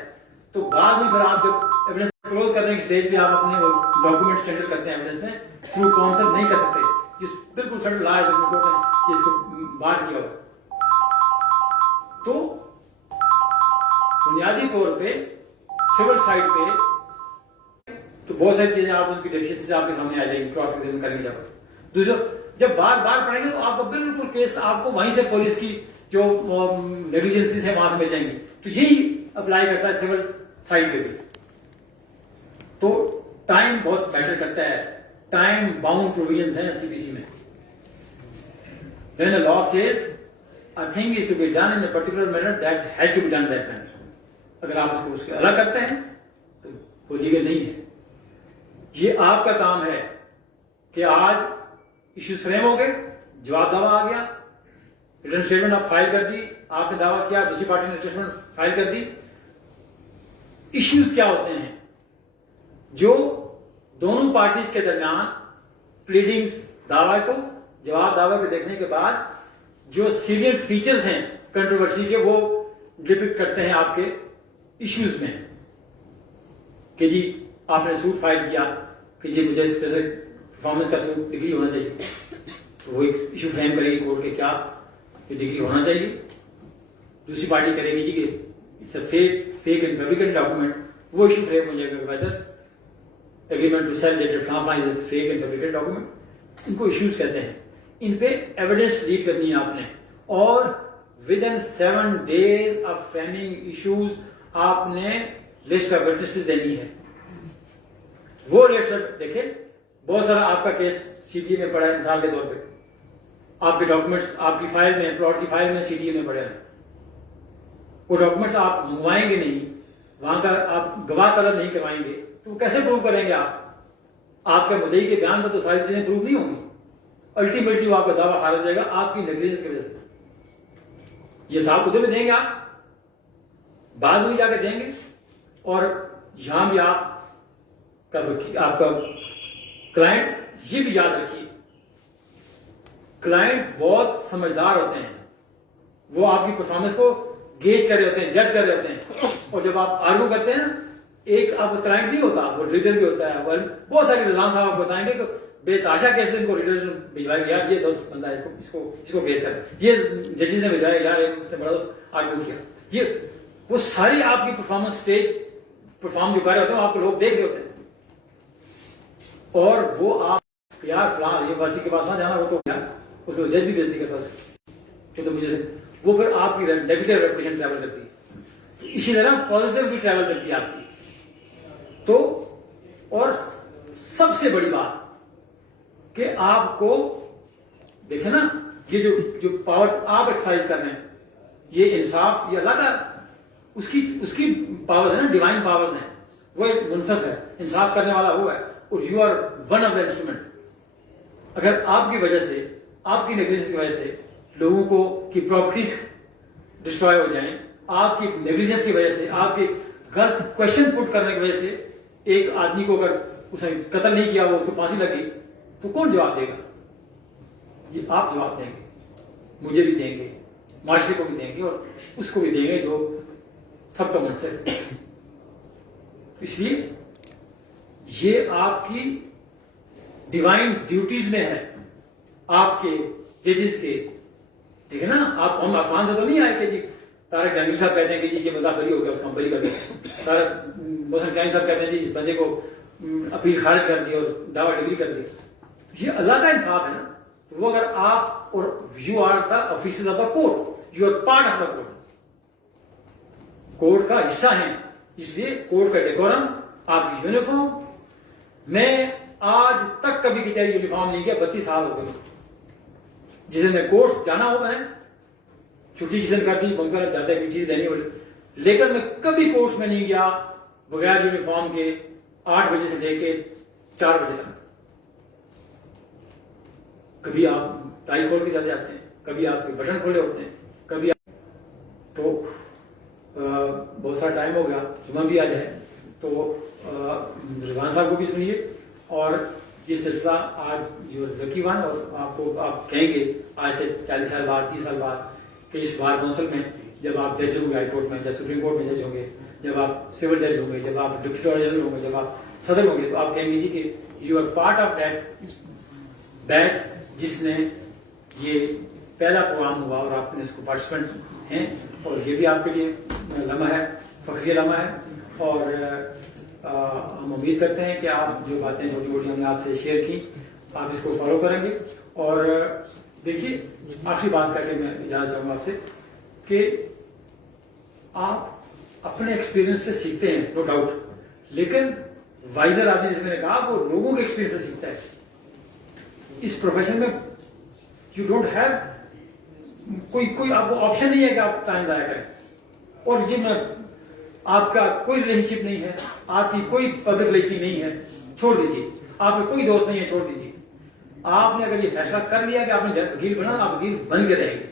تو بعد میں پھر آپ جب ایویڈنس کلوز کرنے کی اسٹیج پہ آپ اپنے ڈاکومنٹ اسٹینڈرڈ کرتے ہیں ایویڈنس میں، تھرو کاؤنسل نہیں کر سکتے. جس بالکل سٹل لا ہے سپریم کورٹ نے اس کو بات کیا ہوا. تو بنیادی طور پہ سول سائڈ پہ تو بہت ساری چیزیں آپ ان کی ڈیفیشنسی آپ کے سامنے آ جائیں گی، کراس ایگزامن کریں گے. دوسرا جب بار بار پڑھیں گے تو آپ کو بالکل کیس آپ کو وہیں سے پولیس کی جو نیگلیجنسیز ہے وہاں سے مل جائیں گی. تو یہی اپلائی کرتا ہے سول سائڈ پہ بھی. تو ٹائم بہت میٹر کرتا ہے. ٹائم باؤنڈ پروویژنز ہیں سی پی سی میں. When a law says a thing is to be done in a particular manner, that has to be done that manner. اگر آپ اس کو الگ کرتے ہیں تو وہ لیگل نہیں ہے. یہ آپ کا کام ہے کہ آج ایشوز فریم ہو گئے، جواب دعویٰ آ گیا، ریٹرن اسٹیٹمنٹ آپ فائل کر دی، آپ نے دعویٰ کیا، دوسری پارٹی نے ریٹرن اسٹیٹمنٹ فائل کر دی. ایشوز کیا ہوتے ہیں جو دونوں پارٹیز کے درمیان پلیڈنگز دعویٰ کو، جواب دعویٰ کو دیکھنے کے بعد جو سیلینٹ فیچرز ہیں کنٹروورسی کے، وہ ڈپکٹ کرتے ہیں آپ کے ایشوز میں. کہ جی آپ نے سوٹ فائل کیا کہ جی مجھے اسپیسیفک پرفارمنس کا سوٹ ڈگری ہونا چاہیے، تو وہ ایک ایشو فریم کرے گی کورٹ کے کیا کہ ڈگری ہونا چاہیے. دوسری پارٹی کرے گی جی کہ it's a fake and fabricated document, وہ ایشو فریم ہو جائے گا whether agreement to sell that فلاں is a fake and fabricated document. ان کو ایشوز کہتے ہیں. ان پہ ایویڈنس ریڈ کرنی ہے آپ نے، اور with in 7 days of framing issues آپ نے لسٹ آف وٹنسز دینی ہے. وہ لسٹ دیکھیں، بہت سارا آپ کا کیس سی ٹی اے میں پڑا ہے. مثال کے طور پہ آپ کے ڈاکومنٹس آپ کی فائل میں، پلاٹ کی فائل میں سی ٹی اے میں پڑے ہیں. وہ ڈاکومنٹس آپ منگوائیں گے نہیں، وہاں کا آپ گواہ طلب نہیں کروائیں گے، تو وہ کیسے پروو کریں گے آپ کے مدعی کے بیان پر تو ساری چیزیں پروو نہیں ہوں گی. الٹیمیٹلی وہ آپ کا دعویٰ خارج ہو جائے گا آپ کی نیگلیجنس کی وجہ سے. یہ صاحب ادھر بھی دیں گے، آپ بعد میں جا کے دیں گے، اور یہاں بھی آپ کا کلائنٹ، یہ بھی یاد رکھیے کلائنٹ بہت سمجھدار ہوتے ہیں. وہ آپ کی پرفارمنس کو گیج کر رہے ہوتے ہیں، جج کر رہے ہوتے ہیں. اور جب آپ آرگو کرتے ہیں نا، ایک آپ کا کلائنٹ نہیں ہوتا، وہ ریڈر بھی ہوتا ہے. بہت سارے رضوان صاحب آپ بتائیں گے کہ بے تاشا کیسے ان کو ریڈر بھجوائے گیا، یہ دوست بندہ اس کو کیس کر، یہ ججز نے بھجوایا یار اس نے بڑا دوست آرگو کیا. یہ وہ ساری آپ کی پرفارمنس اسٹیج پرفارم جو کر رہے ہوتے ہیں، آپ کو لوگ دیکھ رہے ہوتے ہیں. اور وہ آپ یار فلاں یہ واسی کے پاس نہ جانا، وہ تو کیا اس کو جج بھی بےزتی کرتا ہے کہ تو مجھے سے وہ پھر آپ کی نیگیٹو ریپوٹیشن ٹریول کرتی ہے. اسی طرح پازیٹو بھی ٹریول کرتی ہے آپ کی. تو اور سب سے بڑی بات کہ آپ کو دیکھیں نا، یہ جو پاور آپ ایکسرسائز کر رہے ہیں، یہ انصاف، یہ اللہ کا اس کی پاور ہے نا، ڈیوائن پاورز ہیں. وہ ایک منصف ہے، انصاف کرنے والا وہ ہے، اور you are one of the instrument. اگر آپ کی وجہ سے، آپ کی نیگلیجنس کی وجہ سے لوگوں کو کی پراپرٹیز ڈسٹروائے ہو جائیں، آپ کی نیگلیجنس کی وجہ سے, آپ کے غلط کوشچن پٹ کرنے کی وجہ سے ایک آدمی کو اگر اس نے قتل نہیں کیا, وہ اس کو پھانسی لگی, تو کون جواب دے گا؟ یہ آپ جواب دیں گے, مجھے بھی دیں گے, معاشرے کو بھی دیں گے, اور اس کو بھی دیں گے جو سب کا منصف ہے. اس لیے یہ آپ کی ڈیوائن ڈیوٹیز میں ہے, آپ کے ججز کے. دیکھیں نا, آپ ہم آسمان سے تو نہیں آئے کہ جی طارق جہانگیر صاحب کہتے ہیں کہ جی یہ بندہ بری ہو گیا, اس کو ہم بری کر دیں. طارق محسن کیانی صاحب کہتے ہیں جی اس بندے کو اپیل خارج کر دی اور دعویٰ ڈگری کر دی. یہ اللہ کا انصاف ہے نا. تو وہ اگر آپ, اور you are the officers of the court, you are part of the court, court کا حصہ ہیں. اس لیے کورٹ کا ڈیکورم, آپ کی یونیفارم. میں آج تک کبھی کچہری یونیفارم نہیں کیا, 32 سال ہو گئے. جس دن میں کورٹ جانا ہوگا ہے, چھٹی کسی نے کر دی, بنکر جاتا ہے کوئی چیز لینی ہو, لیکن میں کبھی کورٹ میں نہیں گیا بغیر یونیفارم کے 8 بجے سے لے کے 4 بجے تک. کبھی آپ ٹائی کھول کے چلے جاتے ہیں, کبھی آپ کے بٹن کھولے ہوتے ہیں, کبھی تو بہت سارا ٹائم ہو گیا, جمعہ بھی آج ہے, تو رضوان صاحب کو بھی سنیے. اور یہ سلسلہ آج جو لکی ون, اور آپ کو آپ کہیں گے آج سے 40 سال بعد, 30 سال بعد, کہ اس بار کونسل میں جب آپ جج ہوں گے ہائی کورٹ میں, جب سپریم کورٹ میں جج ہوں گے, جب آپ سول جج ہوں گے, جب آپ ڈپٹی اٹارنی جنرل ہوں گے, جب آپ صدر ہوں گے, تو آپ کہیں گے جی کہ you are part of that batch جس نے یہ پہلا پروگرام ہوا اور آپ نے اس کو پارٹیسپینٹ ہیں. اور یہ بھی آپ کے لیے لمحہ ہے, فخری لمحہ ہے. اور ہم امید کرتے ہیں کہ آپ جو باتیں چھوٹی چھوٹی ہم نے آپ سے شیئر کی, آپ اس کو فالو کریں گے. اور دیکھیے, آخری بات کر کے میں اجازت چاہوں گا آپ سے کہ آپ اپنے ایکسپیرینس سے سیکھتے ہیں, نو ڈاؤٹ, لیکن وائزر آدمی جس میں نے کہا وہ لوگوں کے ایکسپیرینس سے سیکھتا ہے. اس پروفیشن میں یو ڈونٹ ہیو کوئی آپ کو آپشن نہیں ہے کہ آپ ٹائم ضائع کریں. اور یہ میں, آپ کا کوئی ریلیشن شپ نہیں ہے, آپ کی کوئی پبلک ریلیشن نہیں ہے, چھوڑ دیجیے. آپ کے کوئی دوست نہیں ہے, چھوڑ دیجیے. آپ نے اگر یہ فیصلہ کر لیا کہ آپ نے وکیل بنا, آپ وکیل بن کے رہیں گے.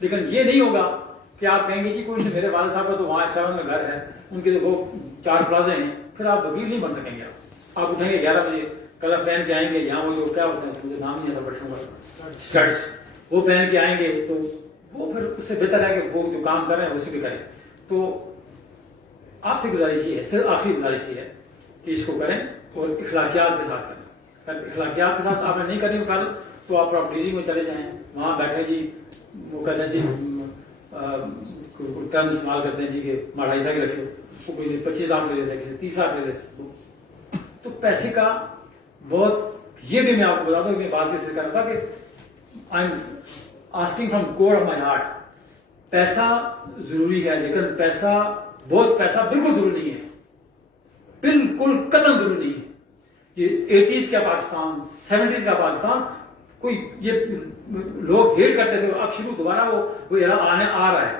لیکن یہ نہیں ہوگا کہ آپ کہیں گے جی کوئی میرے والد صاحب کا تو وہاں 7 میں گھر ہے, ان کے وہ 4 پلازے ہیں, پھر آپ وکیل نہیں بن سکیں گے. آپ اٹھیں گے 11 بجے, کلر پہن کے آئیں گے, یہاں وہ جو کیا ہوتا ہے مجھے نام نہیں آتا بچوں کا, اسٹڈس, وہ پہن کے آئیں گے, تو وہ پھر اس سے بہتر ہے کہ وہ جو کام کر رہے ہیں اسی بھی کریں. تو آپ سے گزارش یہ ہے, صرف آخری گزارش یہ ہے کہ اس کو کریں اور اخلاقیات کے ساتھ کریں. اخلاقیات کے ساتھ آپ نے نہیں کرنی مقابل, تو آپ ڈیلی میں چلے جائیں, وہاں بیٹھے جی, وہ کہتے ہیں جی ٹرم استعمال کرتے ہیں جی کہ 2.5 کے رکھے, وہ کوئی 25 لاکھ لے لیتے ہیں, کسی 30 لاکھ لے لیتے. تو پیسے کا بہت, یہ بھی میں آپ کو بتا دوں, میں بات اس سے کر رہا تھا کہ I am asking from core of my heart, پیسہ ضروری ہے, لیکن پیسہ, بہت پیسہ بالکل ضروری نہیں ہے, بالکل قطعاً ضروری نہیں ہے. یہ 80s کا پاکستان, 70s کا پاکستان, کوئی یہ لوگ ہیٹ کرتے تھے, اب شروع دوبارہ وہ آ رہا ہے.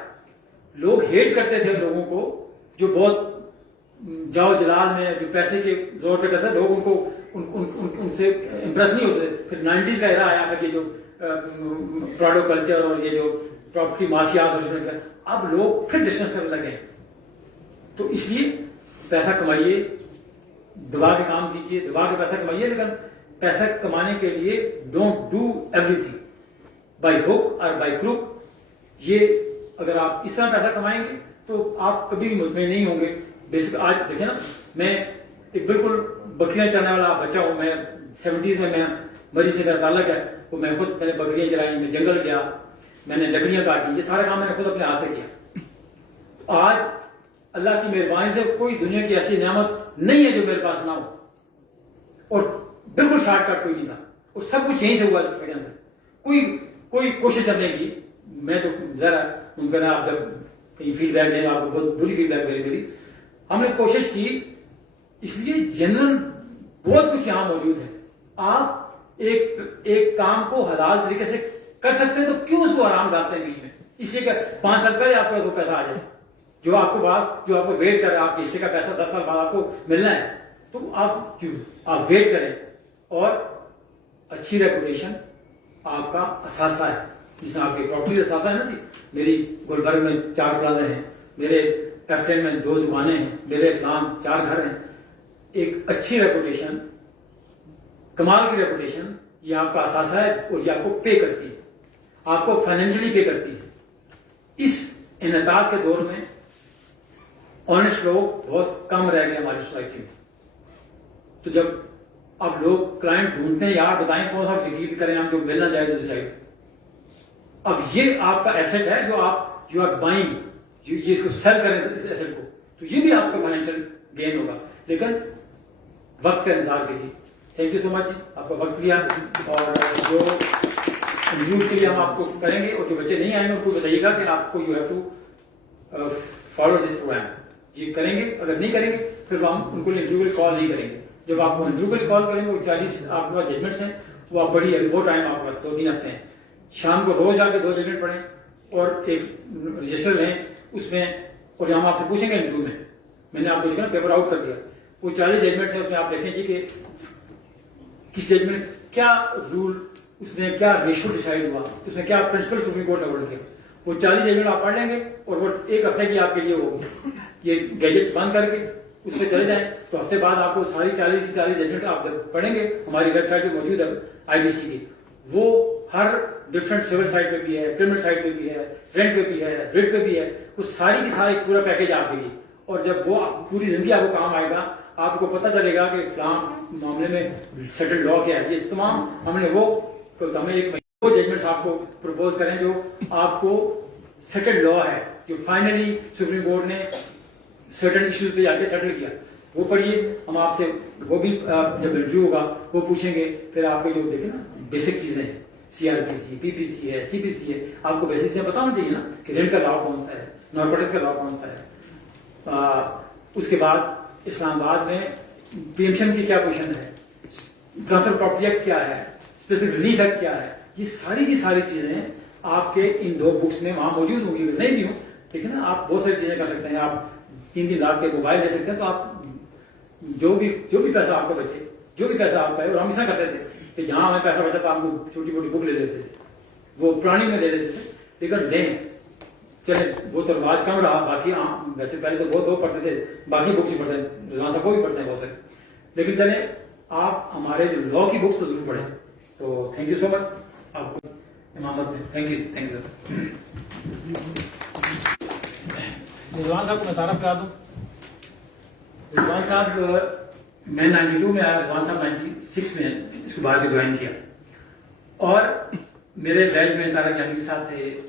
لوگ ہیٹ کرتے تھے لوگوں کو جو بہت جاؤ جلال میں, جو پیسے کے زور پہ کرتے, لوگ ان کو ان سے امپریس نہیں ہوتے. پھر 90s کا ایرا آیا, یہ جو پراڈو کلچر اور یہ جو پراپرٹی مافیاز, اب لوگ پھر ڈسٹنس کرنے لگے. تو اس لیے پیسہ کمائیے, دبا کے کام کیجیے, دبا کے پیسہ کمائیے, لیکن پیسہ کمانے کے لیے don't do everything by hook اور بائی کروک. یہ اگر آپ اس طرح پیسہ کمائیں گے تو آپ کبھی بھی مطمئن نہیں ہوں گے. بیسک آج دیکھیں نا, میں ایک بالکل بکریاں چلانے والا بچہ ہوں. میں 70s میں مری سے میرا تعلق ہے, تو میں نے بکریاں چلائی, میں جنگل گیا, میں نے لکڑیاں کاٹی, یہ سارا کام میں نے خود اپنے ہاتھ سے کیا. آج اللہ کی مہربانی سے کوئی دنیا کی ایسی نعمت نہیں ہے جو میرے پاس نہ ہو, اور بالکل شارٹ کٹ کوئی نہیں تھا, اور سب کچھ یہیں سے ہوا ایکسپیرینس سے. کوئی کوشش کرنے کی, میں تو ذرا ممکن ہے آپ جب کہیں فیڈ بیک دیں, آپ کو بہت بری فیڈ بیک میری, ہم نے کوشش کی. اس لیے جنرل بہت کچھ یہاں موجود ہے. آپ ایک کام کو حلال طریقے سے کر سکتے ہیں, تو کیوں اس کو آرام ڈالتے ہیں بیچ میں؟ اس لیے کہ 5 سال پہلے آپ کو پیسہ آ جائے, جو آپ کو ویٹ کر رہا ہے, آپ کے حصے کا پیسہ 10 سال بعد آپ کو ملنا ہے, تو آپ ویٹ کریں. اور اچھی ریپوٹیشن آپ کا اثاثہ ہے, جس میں آپ کی پراپرٹی اثاثہ ہے نا جی. میری گلبرگ میں 4 پلازے ہیں, میرے F10 میں 2 دکانیں ہیں, میرے فلان 4 گھر ہیں. ایک اچھی ریپوٹیشن, کمال کی ریپوٹیشن, یہ آپ کا اثاثہ ہے اور یہ آپ کو پے کرتی ہے, آپ کو فائنینشلی پے کرتی ہے. اس انعطاف کے دور میں آنےسٹ لوگ بہت کم رہ گئے ہماری سوسائٹی میں. تو جب اب لوگ کلائنٹ ڈھونڈتے ہیں, یار بتائیں کون سا ڈیل کریں ہم جو ملنا چاہے دوسری سائڈ. اب یہ آپ کا ایسٹ ہے جو آپ یو آر بائنگ, یہ اس کو سیل کریں اس ایسٹ کو, تو یہ بھی آپ کو فائنینشیل گین ہوگا. لیکن وقت کا انتظار کیجیے. تھینک یو سو مچ, آپ کا وقت لیا. اور جو انٹرویو کے لیے ہم آپ کو کریں گے, اور جو بچے نہیں آئیں گے ان کو بتائیے گا کہ آپ کو you have to follow this programme. یہ کریں گے, اگر نہیں کریں گے پھر ہم ان کو انٹرویو کے لیے کال نہیں کریں گے. جب آپ کو انٹرویو کے لیے کال کریں گے, وہ 40 آپ کے پاس ججمنٹس ہیں, وہ آپ بڑی ہے, وہ ٹائم آپ کے پاس 2-3 ہفتے ہیں. شام کو روز آ کے 2 ججمنٹ پڑھیں اور ایک رجسٹر لیں اس میں, اور ہم آپ سے پوچھیں گے انٹرویو میں نے آپ کو نا پیپر آؤٹ کر دیا, وہ 40 ججمنٹ ہیں, اس میں آپ دیکھیں جی کہ کس ججمنٹ کیا رول, اس میں کیا ریشو ڈیسائڈ ہوا, اس میں کیا پرنسپل سپریم کورٹ نے اورڈر کیا. وہ 40 ججمنٹ آپ پڑھ لیں گے اور وہ 1 ہفتے کی آپ کے لیے ہوگی. یہ گیجٹس بند کر کے اس سے چلے جائیں تو ہفتے بعد آپ کو ساری 40 ججمنٹ آپ جب پڑھیں گے, ہماری ویب سائٹ پہ موجود ہے IBC کی, وہ ہر ڈفرنٹ سول سائٹ پہ بھی ہے, کرمنل سائٹ پہ بھی ہے, رینٹ پہ بھی ہے, ریٹ پہ بھی ہے, وہ ساری کی ساری پورا پیکج آپ کے لیے. اور جب وہ پوری زندگی آپ کو کام آئے گا, آپ کو پتہ چلے گا کہ فلاں معاملے میں سیٹل لا کیا ہے. یہ تمام ہم نے ہمیں ایک وہ ججمنٹ آپ کو پروپوز کریں جو آپ کو سیٹل لا ہے, جو فائنلی سپریم کورٹ نے سرٹن ایشوز پہ جا کے سیٹل کیا. وہ پڑھیے, ہم آپ سے وہ بھی جب انٹرویو ہوگا وہ پوچھیں گے. پھر آپ کو جو دیکھیں نا بیسک چیزیں ہیں, CRPC, PPC ہے, CPC ہے, آپ کو بیسک چیزیں بتانا چاہیے نا کہ رینٹ کا لا کون سا ہے, نارکوٹکس کا لا کون سا ہے. اس کے بعد اسلام آباد میں پینشن کی کیا پوزیشن ہے, ٹرانسفر پراپرٹی ایکٹ کیا ہے, اسپیسیفک ریلیف ایکٹ کیا ہے. یہ ساری کی ساری چیزیں آپ کے ان 2 بکس میں وہاں موجود ہوں گی. نہیں بھی ہوں لیکن آپ بہت ساری چیزیں کر سکتے ہیں. آپ 3 لاکھ کے موبائل لے سکتے ہیں. تو آپ جو بھی پیسہ آپ کا بچے, جو بھی پیسہ آپ کا ہے, اور ہم ایسا کرتے تھے کہ جہاں ہمیں پیسہ بچا تھا ہم کو چھوٹی موٹی بک لے لیتے تھے, وہ پرانی میں لے لیتے تھے. لیکن لیں چلے, وہ تو رواج کم رہا. باقی ویسے پہلے تو بہت 2 پڑھتے تھے, باقی بکس ہی پڑھتے ہیں, رضوان صاحب کو بھی پڑھتے ہیں بہت سارے. لیکن چلے آپ ہمارے جو لا کی بکس تو ضرور پڑھیں. تو تھینک یو سو مچ آپ کو امامت میں. Thank you sir. رضوان صاحب کو میں تعارف کرا دوں. رضوان صاحب میں 92 میں آیا, رضوان صاحب 96 میں اس کو باہر کے جوائن کیا. اور میرے بیچ میں طارق جہانگیر صاحب تھے,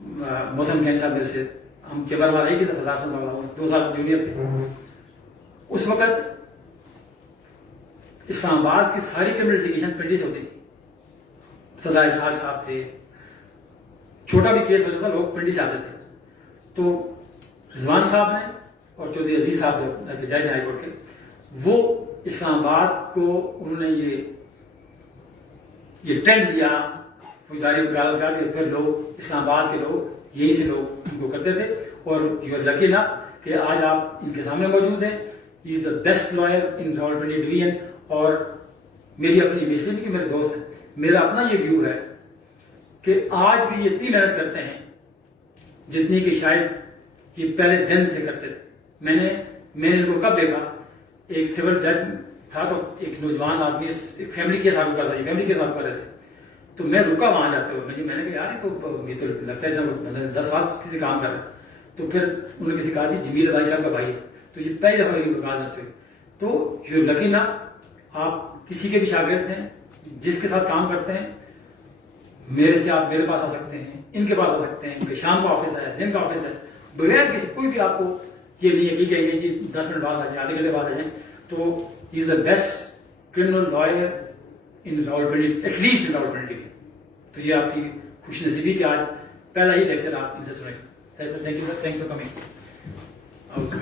موسم خان صاحب میرے سے, ہم چیبر والا ہی تھے, سردار صاحب والا 2 سال جونیئر تھے. اس وقت اسلام آباد کی ساری کمیونیکیشن پنڈی سے ہوتی تھی. سردار اسحاق صاحب تھے, چھوٹا بھی کیس ہوتا تھا لوگ پنڈی سے آتے تھے. تو رضوان صاحب نے اور چودھری عزیز صاحب جو جج ہائی کورٹ کے, وہ اسلام آباد کو انہوں نے یہ ٹرینڈ دیا فوجداری وکالت کا کہ پھر لوگ اسلام آباد کے لوگ یہی سے لوگ ان کو کرتے تھے. اور یو آر لکی نا کہ آج آپ ان کے سامنے موجود ہیں. He is the best lawyer in Rawalpindi division. اور میری اپنی امیج نہیں کہ میرے دوست ہیں, میرا اپنا یہ ویو ہے کہ آج بھی یہ اتنی محنت کرتے ہیں جتنی کہ شاید یہ پہلے دن سے کرتے تھے. میں نے ان کو کب دیکھا, ایک سول جج تھا تو ایک نوجوان آدمی ایک فیملی کے ساتھ کر رہے تھے. تو میں رکا وہاں جاتے ہوئے, میں نے کہا یار یہ تو لگتا ہے 10 سال کسی کام کر رہے. تو پھر انہوں نے کسی کہا جی جمیل بھائی صاحب کا بھائی ہے. تو یہ پہلی دفعہ میری ملاقات سے. تو یو لکی نا, آپ کسی کے بھی شاگرد ہیں, جس کے ساتھ کام کرتے ہیں, میرے سے آپ میرے پاس آ سکتے ہیں, ان کے پاس آ سکتے ہیں. شام کا آفس ہے, دن کا آفس ہے, بغیر کسی کوئی بھی آپ کو یہ نہیں ہے کہ کہیں جی 10 منٹ بعد آ جائیں, آدھے گھنٹے بعد آ جائیں. تو he is the best criminal lawyer in Rawalpindi, at least in Rawalpindi. تو یہ آپ کی خوش نصیبی کہ آج پہلا ہی لیکچر آپ ان سے سنیں. Thank you sir, thanks for coming. بسم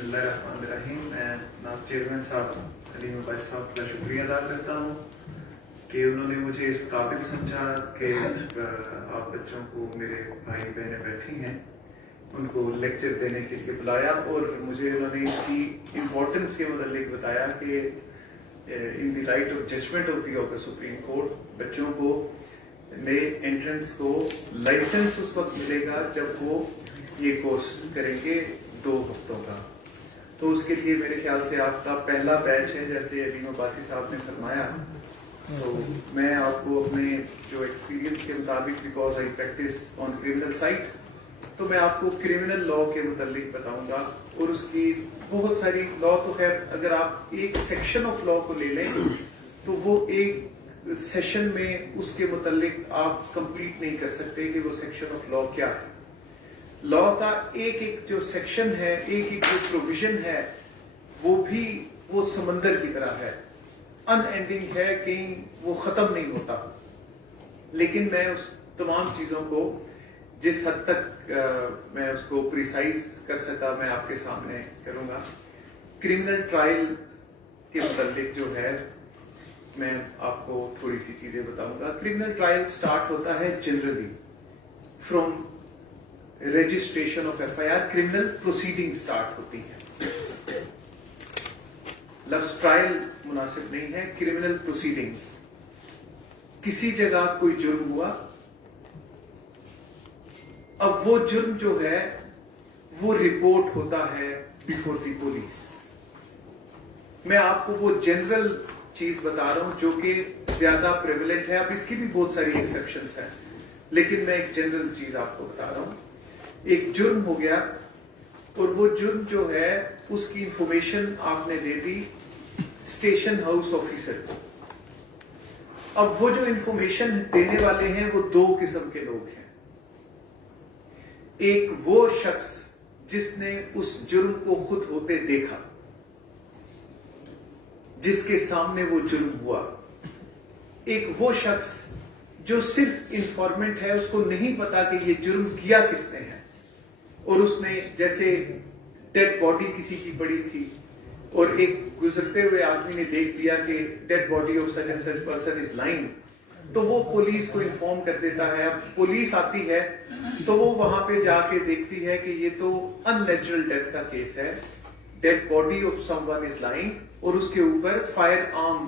اللہ الرحمن الرحیم. میں ناب چیئرمین صاحب علیم عباس صاحب کا شکریہ ادا کرتا ہوں کہ انہوں نے مجھے اس قابل سمجھا کہ آپ بچوں کو, میرے بھائی بہنیں بیٹھی ہیں, ان کو لیکچر دینے کے لیے بلایا. اور مجھے انہوں نے اس کی امپورٹنس کے متعلق بتایا کہ ان دی رائٹ آف ججمنٹ ہوتی ہے سپریم کورٹ, بچوں کو نئے انٹرنس کو لائسنس اس وقت ملے گا جب وہ یہ کورس کریں گے 2 ہفتوں کا. تو اس کے لیے میرے خیال سے آپ کا پہلا بیچ ہے, جیسے علیم عباسی صاحب نے فرمایا. تو میں آپ کو اپنے جو ایکسپیرینس کے مطابق, because I practise on criminal side, تو میں آپ کو کرمنل لا کے متعلق بتاؤں گا. اور اس کی بہت ساری لا, تو خیر اگر آپ ایک سیکشن آف لا کو لے لیں تو وہ ایک سیشن میں اس کے متعلق آپ کمپلیٹ نہیں کر سکتے کہ وہ سیکشن آف لا کیا ہے. لا کا ایک ایک جو سیکشن ہے, ایک ایک جو پروویژن ہے, وہ بھی وہ سمندر کی طرح ہے, ان اینڈنگ ہے, کہیں وہ ختم نہیں ہوتا. لیکن میں اس تمام چیزوں کو جس حد تک میں اس کو پریسائز کر سکا میں آپ کے سامنے کروں گا. کرمنل ٹرائل کے متعلق جو ہے میں آپ کو تھوڑی سی چیزیں بتاؤں گا. کرمنل ٹرائل سٹارٹ ہوتا ہے generally from registration of FIR. Criminal proceeding start ہوتی ہے. لفظ ٹرائل مناسب نہیں ہے, کرمنل پروسیڈنگز. کسی جگہ کوئی جرم ہوا, اب وہ جرم جو ہے وہ رپورٹ ہوتا ہے بیفور دی پولیس. میں آپ کو وہ جنرل چیز بتا رہا ہوں جو کہ زیادہ پریویلنٹ ہے. اب اس کی بھی بہت ساری ایکسیپشنز ہیں, لیکن میں ایک جنرل چیز آپ کو بتا رہا ہوں. ایک جرم ہو گیا اور وہ جرم جو ہے اس کی انفارمیشن آپ نے دے دی اسٹیشن ہاؤس آفیسر کو. اب وہ جو انفارمیشن دینے والے ہیں وہ 2 قسم کے لوگ ہیں. ایک وہ شخص جس نے اس جرم کو خود ہوتے دیکھا, جس کے سامنے وہ جرم ہوا. ایک وہ شخص جو صرف انفارمنٹ ہے, اس کو نہیں پتا کہ یہ جرم کیا کس نے ہے, اور اس نے جیسے ڈیڈ باڈی کسی کی پڑی تھی اور ایک گزرتے ہوئے آدمی نے دیکھ لیا کہ dead body of such and such person is lying, تو وہ پولیس کو انفارم کر دیتا ہے. اب پولیس آتی ہے تو وہ وہاں پہ جا کے دیکھتی ہے کہ یہ تو ان نیچرل ڈیتھ کا کیس ہے, dead body of someone is lying, اور اس کے اوپر فائر آرم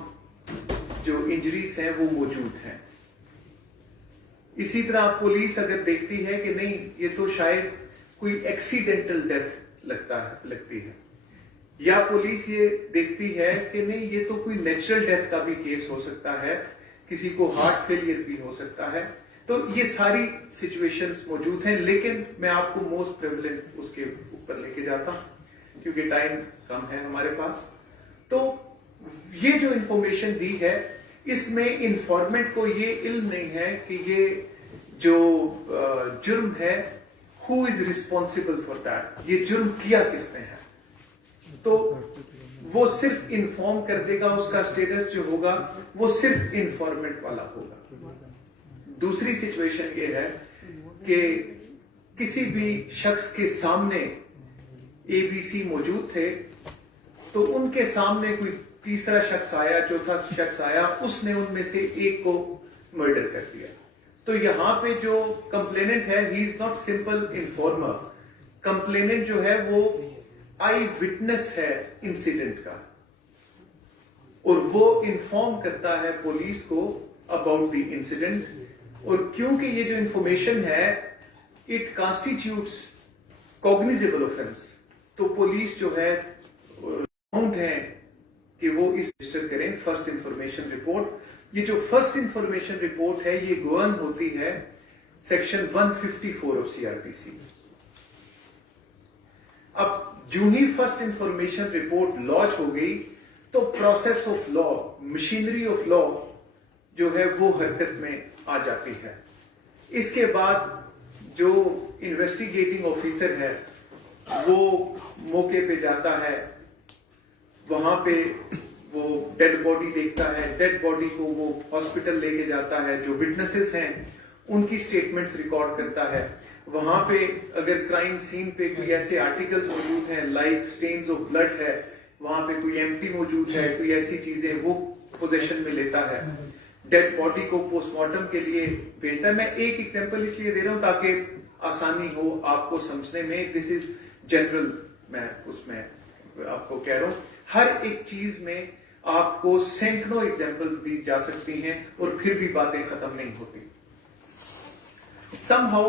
جو انجریز ہیں وہ موجود ہیں. اسی طرح پولیس اگر دیکھتی ہے کہ نہیں یہ تو شاید کوئی ایکسیڈنٹل ڈیتھ لگتی ہے, یا پولیس یہ دیکھتی ہے کہ نہیں یہ تو کوئی نیچرل ڈیتھ کا بھی کیس ہو سکتا ہے, کسی کو ہارٹ فیلئر بھی ہو سکتا ہے, تو یہ ساری سچویشنز موجود ہیں. لیکن میں آپ کو موسٹ پریویلنٹ اس کے اوپر لے کے جاتا ہوں کیونکہ ٹائم کم ہے ہمارے پاس. تو یہ جو انفارمیشن دی ہے اس میں انفارمنٹ کو یہ علم نہیں ہے کہ یہ جو جرم ہے who is responsible for that, یہ جرم کیا کس نے ہے. تو وہ صرف انفارم کر دے گا, اس کا اسٹیٹس جو ہوگا وہ صرف انفارمنٹ والا ہوگا. دوسری سچویشن یہ ہے کہ کسی بھی شخص کے سامنے ABC موجود تھے, تو ان کے سامنے کوئی تیسرا شخص آیا, چوتھا شخص آیا, اس نے ان میں سے ایک کو مرڈر کر دیا. تو یہاں پہ جو کمپلیننٹ ہے he is not simple informer. Complainant جو ہے وہ آئی وٹنس ہے انسیڈنٹ کا, اور وہ انفارم کرتا ہے پولیس کو اباؤٹ دی انسیڈنٹ. اور کیونکہ یہ جو انفارمیشن ہے اٹ کانسٹیٹیوٹس کوگنیزیبل آفینس, تو پولیس جو ہے باؤنڈ ہے کہ وہ اس رجسٹر کریں فرسٹ انفارمیشن رپورٹ. یہ جو فرسٹ انفارمیشن رپورٹ ہے یہ گورن ہوتی ہے سیکشن 154 آف CRPC. اب جو ہی فرسٹ انفارمیشن رپورٹ لانچ ہو گئی تو process of law, machinery of law جو ہے وہ حرکت میں آ جاتی ہے. اس کے بعد جو انویسٹیگیٹنگ آفیسر ہے وہ موقع پہ جاتا ہے, وہاں پہ وہ ڈیڈ باڈی دیکھتا ہے, ڈیڈ باڈی کو وہ ہاسپٹل لے کے جاتا ہے, جو وٹنسز ہیں ان کی سٹیٹمنٹس ریکارڈ کرتا ہے. وہاں پہ اگر کرائم سین پہ کوئی ایسے آرٹیکلز موجود ہیں لائک سٹینز آف بلڈ ہے, وہاں پہ کوئی ایم پی موجود ہے, کوئی ایسی چیزیں وہ پوزیشن میں لیتا ہے, ڈیڈ باڈی کو پوسٹ مارٹم کے لیے بھیجتا ہے. میں ایک ایگزامپل اس لیے دے رہا ہوں تاکہ آسانی ہو آپ کو سمجھنے میں. دس از جنرل, میں اس میں آپ کو کہہ رہا ہوں. ہر ایک چیز میں آپ کو سینکڑوں ایگزامپلز دی جا سکتی ہیں اور پھر بھی باتیں ختم نہیں ہوتی. Some how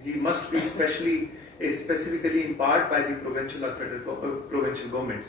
he must be specifically empowered by the provincial or provincial governments,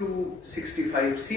265C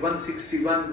161,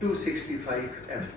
265F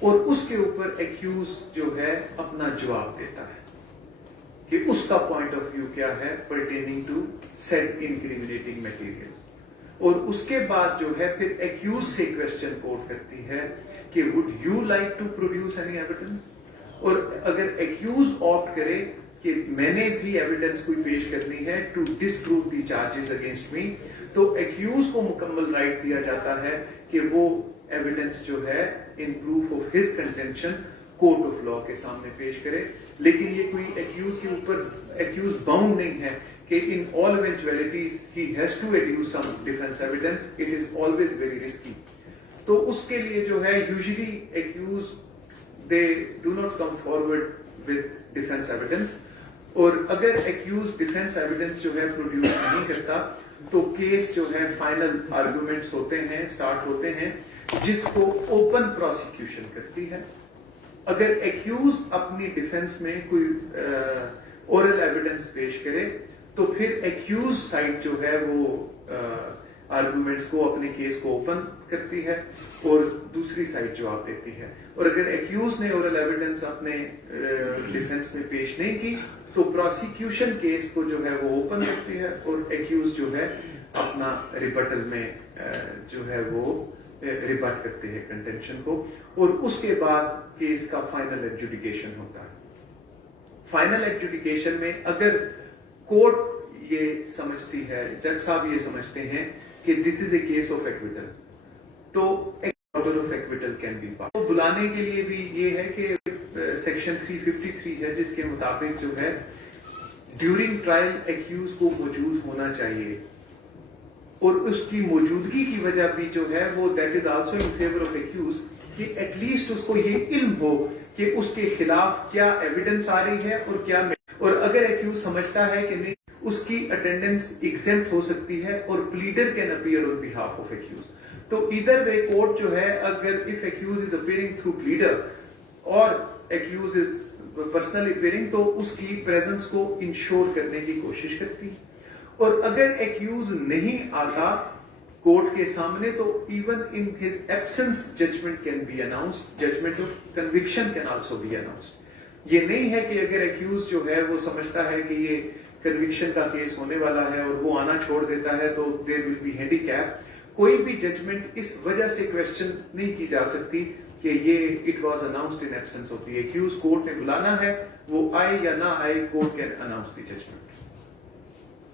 اور اس کے اوپر ایکیوز جو ہے اپنا جواب دیتا ہے کہ اس کا پوائنٹ آف ویو کیا ہے پرٹیننگ ٹو سیٹ انکریمنیٹنگ میٹیریل. اور اس کے بعد جو ہے پھر ایکیوز سے کوشچن کوٹ کرتی ہے کہ would you like to produce any evidence. اور اگر ایکیوز آپٹ کرے کہ میں نے بھی ایویڈنس کوئی پیش کرنی ہے to disprove the charges against me, تو ایکیوز کو مکمل رائٹ دیا جاتا ہے کہ وہ ایویڈنس جو ہے in proof of his contention court of law کے سامنے پیش کرے. لیکن یہ کوئی ایکیوز کے اوپر ایکیوز باؤنڈ نہیں ہے کہ in all eventualities he has to adduce some defense evidence. It is always very risky. تو اس کے لیے جو ہے usually accused they do not come forward with defense evidence. اور اگر accused defense evidence جو ہے produce نہیں کرتا تو کیس جو ہے فائنل آرگومنٹس ہوتے ہیں, اسٹارٹ ہوتے ہیں, جس کو اوپن پروسیکیوشن کرتی ہے. اگر ایکیوز اپنی ڈیفنس میں کوئی اورل ایویڈنس پیش کرے تو پھر ایکیوز سائڈ جو ہے وہ آرگومنٹس کو اپنے کیس کو اوپن کرتی ہے اور دوسری سائڈ جواب دیتی ہے. اور اگر ایکیوز نے اورل ایویڈنس اپنے ڈیفنس میں پیش نہیں کی تو پروسیکیوشن کیس کو جو ہے وہ اوپن کرتی ہے اور ایکیوز جو ہے اپنا ریبٹل میں جو ہے وہ ریبٹ کرتے ہیں کنٹینشن کو, اور اس کے بعد کیس کا فائنل ایڈجوڈیکیشن ہوتا ہے. فائنل ایڈجوڈیکیشن میں اگر کورٹ یہ سمجھتی ہے, جج صاحب یہ سمجھتے ہیں کہ دس از اے کیس آف ایکویٹل, تو order of acquittal can be pass. بلانے کے لیے بھی یہ ہے کہ سیکشن 353 ہے جس کے مطابق جو ہے ڈیورنگ ٹرائل ایکیوز کو موجود ہونا چاہیے, اور اس کی موجودگی کی وجہ بھی جو ہے وہ that is also in favour of accused کہ ایٹ لیسٹ اس کو یہ علم ہو کہ اس کے خلاف کیا ایویڈنس آ رہی ہے اور کیا. اور اگر ایکیوز سمجھتا ہے کہ نہیں اس کی اٹینڈنس ایگزمپٹ ہو سکتی ہے اور pleader can appear on behalf of accused, تو ادھر وے کورٹ جو ہے اگر if accused is appearing through pleader اور ایکیوز از پرسنلی اپیئرنگ تو اس کی پریزنس کو انشور کرنے کی کوشش کرتی. اور اگر ایکیوز نہیں آتا کورٹ کے سامنے تو even in his absence judgement can be announced, judgement of conviction can also be announced. یہ نہیں ہے کہ اگر ایکیوز جو ہے وہ سمجھتا ہے کہ یہ کنوکشن کا کیس ہونے والا ہے اور وہ آنا چھوڑ دیتا ہے تو دیر ول بی ہینڈی کیپ. کوئی بھی ججمنٹ اس وجہ سے کوشچن نہیں کی جا سکتی کہ یہ it was announced in absence of the accused. کورٹ نے بلانا ہے, وہ آئے یا نہ آئے, court can announce the judgement.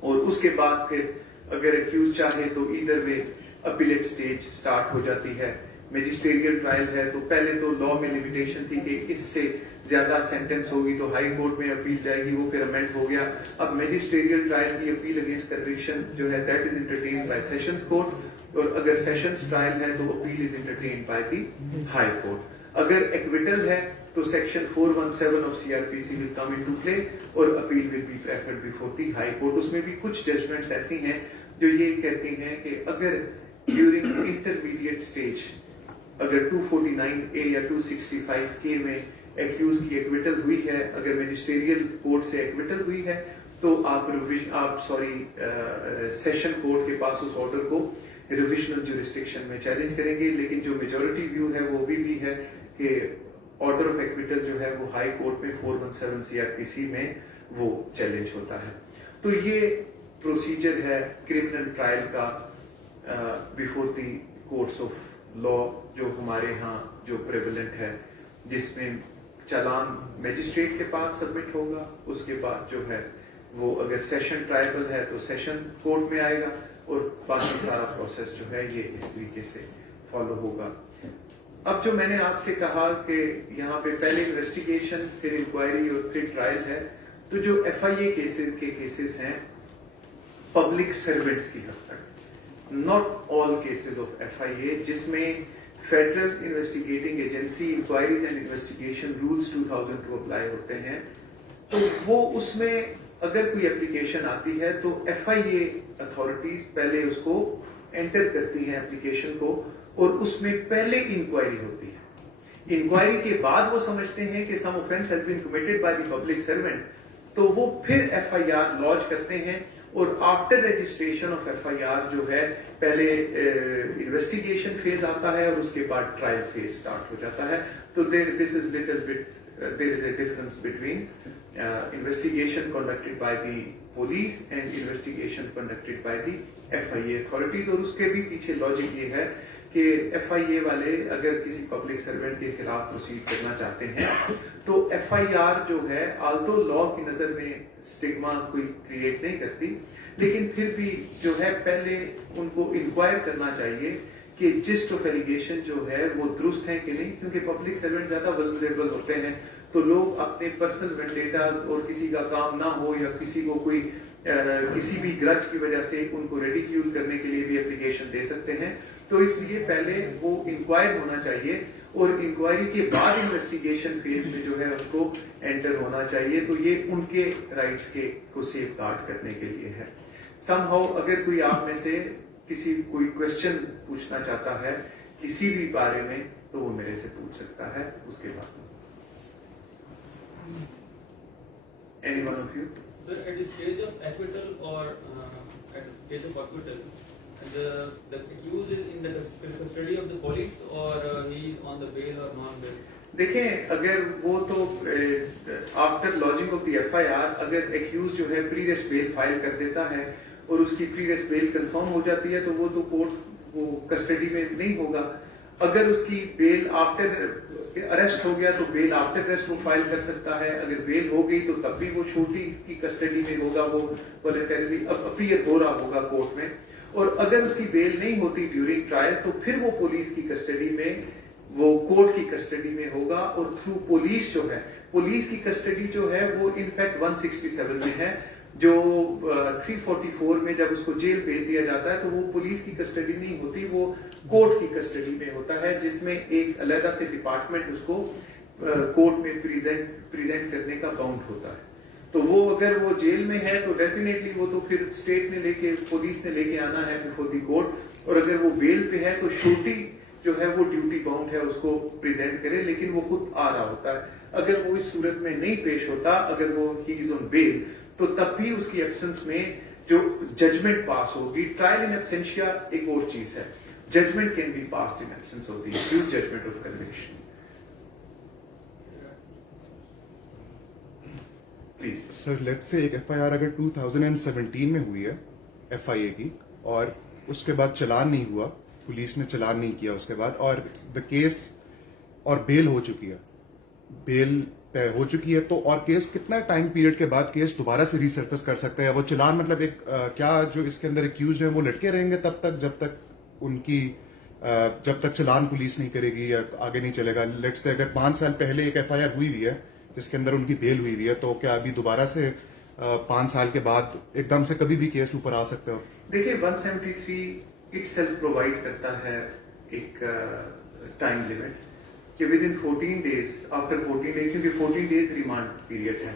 اور اس کے بعد پھر اگر ایکیوز چاہے تو ادھر وے اپیلیٹ سٹیج سٹارٹ ہو جاتی ہے. میجسٹریل ٹرائل ہے تو پہلے تو لا میں لمیٹیشن تھی کہ اس سے زیادہ سینٹنس ہوگی تو ہائی کورٹ میں اپیل جائے گی, وہ پھر امینڈ ہو گیا. اب میجسٹریل ٹرائل کی اپیل اگینسٹ کنوکشن جو ہے that is entertained by sessions court, اور اگر سیشنز ٹرائل ہے تو appeal is entertained by the high court. اگر ایکویٹل ہے تو section 417 of CRPC will come into play اور appeal will be preferred before the high court. اس میں بھی کچھ ججمنٹس ایسی ہیں جو یہ کہتی ہیں کہ اگر ڈیورنگ انٹرمیڈیٹ سٹیج اگر 249A یا 265K میں ایکیوز کی ایکویٹل ہوئی ہے, اگر میجسٹریل کورٹ سے ایکویٹل ہوئی ہے تو آپ سیشن کورٹ کے پاس اس آرڈر کو ریویژنل جورسڈکشن میں چیلنج کریں گے. لیکن جو میجورٹی ویو ہے وہ بھی ہے کہ آرڈر آف ایکویٹل جو ہے وہ ہائی کورٹ میں 417 CRPC میں وہ چیلنج ہوتا ہے. تو یہ پروسیجر ہے کرمنل ٹرائل کا before the courts of law جو ہمارے ہاں جو پریولنٹ ہے, جس میں چالان میجسٹریٹ کے پاس سبمٹ ہوگا, اس کے بعد جو ہے وہ اگر سیشن ٹرائبل ہے تو سیشن کورٹ میں آئے گا, اور باقی سارا پروسیس جو ہے یہ اس طریقے سے فالو ہوگا. اب جو میں نے آپ سے کہا کہ یہاں پہ پہلے انویسٹیگیشن پھر انکوائری اور پھر ٹرائل ہے, تو جو FIA کیسز ہیں پبلک سروینٹس کی حد تک, not all cases of FIA, جس میں federal investigating agency inquiries and investigation rules 2002 apply ہوتے ہیں, تو وہ اس میں اگر کوئی اپلیکیشن آتی ہے تو FIA اتھارٹیز پہلے اس کو انٹر کرتی ہیں اپلیکیشن کو, اور اس میں پہلے انکوائری ہوتی ہے. انکوائری کے بعد وہ سمجھتے ہیں کہ سم offense has been committed by the public servant, تو وہ پھر FIR لانچ کرتے ہیں, اور after registration of F I R جو ہے پہلے انویسٹیگیشن فیز آتا ہے اور اس کے بعد ٹرائل فیز اسٹارٹ ہو جاتا ہے. تو there is a difference between investigation conducted by the police and investigation conducted by the FIA authorities. اور اس کے بھی پیچھے لاجک یہ ہے کہ ایف آئی اے والے اگر کسی پبلک سرونٹ کے خلاف پروسیڈ کرنا چاہتے ہیں تو ایف آئی آر جو ہے آلدو لا کی نظر میں اسٹگما کوئی کریٹ نہیں کرتی، لیکن پھر بھی جو ہے پہلے ان کو انکوائر کرنا چاہیے کہ جسٹ آف ایلیگیشن جو ہے وہ درست ہے کہ نہیں، کیونکہ پبلک سرونٹ زیادہ ولنریبل ہوتے ہیں تو لوگ اپنے پرسنل وینڈیٹاز اور کسی کا کام نہ ہو یا کسی کو کوئی کسی بھی گرج کی وجہ سے ان کو ریڈیکیول کرنے کے لیے بھی اپلیکیشن دے سکتے ہیں. تو اس لیے پہلے وہ انکوائر ہونا چاہیے اور انکوائری کے بعد انویسٹیگیشن فیز میں جو ہے اس کو انٹر ہونا چاہیے. تو یہ ان کے رائٹس کو سیف گارڈ کرنے کے لیے ہے. سم ہاؤ اگر کوئی آپ میں سے کوئی کوشچن پوچھنا چاہتا ہے کسی بھی بارے میں تو وہ میرے سے پوچھ سکتا ہے. اس کے بعد any one of you? Sir, at the stage of acquittal or at the stage of acquittal, the accused is in the custody of the police or he is on the bail or non-bail? دیکھیں اگر وہ تو after launching of the F I R اگر accused جو ہے previous بیل file کر دیتا ہے اور اس کی پریویس بیل کنفرم ہو جاتی ہے تو وہ تو کورٹ وہ کسٹڈی میں نہیں ہوگا. اگر اس کی بیل آفٹر اریسٹ ہو گیا تو بیل آفٹر اریسٹ وہ فائل کر سکتا ہے. اگر بیل ہو گئی تو تب بھی وہ چھوٹی کی کسٹڈی میں ہوگا، وہ والنٹریلی اپیئر ہو رہا ہوگا کورٹ میں. اور اگر اس کی بیل نہیں ہوتی ڈیورنگ ٹرائل تو پھر وہ پولیس کی کسٹڈی میں وہ کورٹ کی کسٹڈی میں ہوگا. اور تھرو پولیس جو ہے پولیس کی کسٹڈی جو ہے وہ انفیکٹ 167 میں ہے، جو 344 میں جب اس کو جیل بھیج دیا جاتا ہے تو وہ پولیس کی کسٹڈی نہیں ہوتی، وہ کورٹ کی کسٹڈی میں ہوتا ہے، جس میں ایک علیحدہ سے ڈپارٹمنٹ اس کو کورٹ میں پریزنٹ کرنے کا باؤنڈ ہوتا ہے. تو وہ اگر وہ جیل میں ہے تو ڈیفینیٹلی وہ تو پھر اسٹیٹ نے پولیس نے لے کے آنا ہے بفور دی کورٹ. اور اگر وہ بیل پہ ہے تو شورٹی جو ہے وہ ڈیوٹی باؤنڈ ہے اس کو پریزنٹ کرے، لیکن وہ خود آ رہا ہوتا ہے. اگر وہ اس صورت میں نہیں پیش ہوتا، اگر وہ ہی از آن بیل، تو تب بھی اس کی ایبسنس میں جو ججمنٹ پاس ہوگی. ٹرائل ان ایبسینشیا ایک اور چیز ہے، judgement can be passed in absence of the accused, judgement of conviction. Please sir let سے ایک ایف آئی آر اگر 2017 میں ہوئی ہے ایف آئی اے کی اور اس کے بعد چلان نہیں ہوا، پولیس نے چلان نہیں کیا اس کے بعد، اور دا کیس اور بیل ہو چکی ہے، بیل پہ ہو چکی ہے، تو اور کیس کتنا ٹائم پیریڈ کے بعد کیس دوبارہ سے ریسرفس کر سکتا ہے؟ وہ چلان مطلب ایک کیا جو اس کے اندر ایکیوزڈ ہیں وہ لٹکے رہیں گے تب تک جب تک چلان پولیس نہیں کرے گی یا آگے نہیں چلے گا؟ لیٹ سے اگر 5 سال پہلے ایک ایف آئی آر ہوئی ہوئی ہے جس کے اندر ان کی بیل ہوئی ہوئی ہے، تو کیا ابھی دوبارہ سے 5 سال کے بعد ایک دم سے کبھی بھی کیس اوپر آ سکتے ہو؟ دیکھیے 173 اٹ سیلف پرووائڈ کرتا ہے ایک ٹائم لمٹ کہ with in 14 days after 14 days، کیونکہ 14 days ریمانڈ پیریڈ ہے،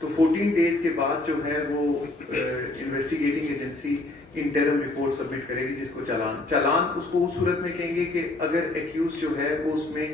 تو 14 days کے بعد جو ہے وہ investigating agency interim report submit کرے گی جس کو چلان اس کو اس صورت میں کہیں گے کہ اگر ایکیوز جو ہے وہ اس میں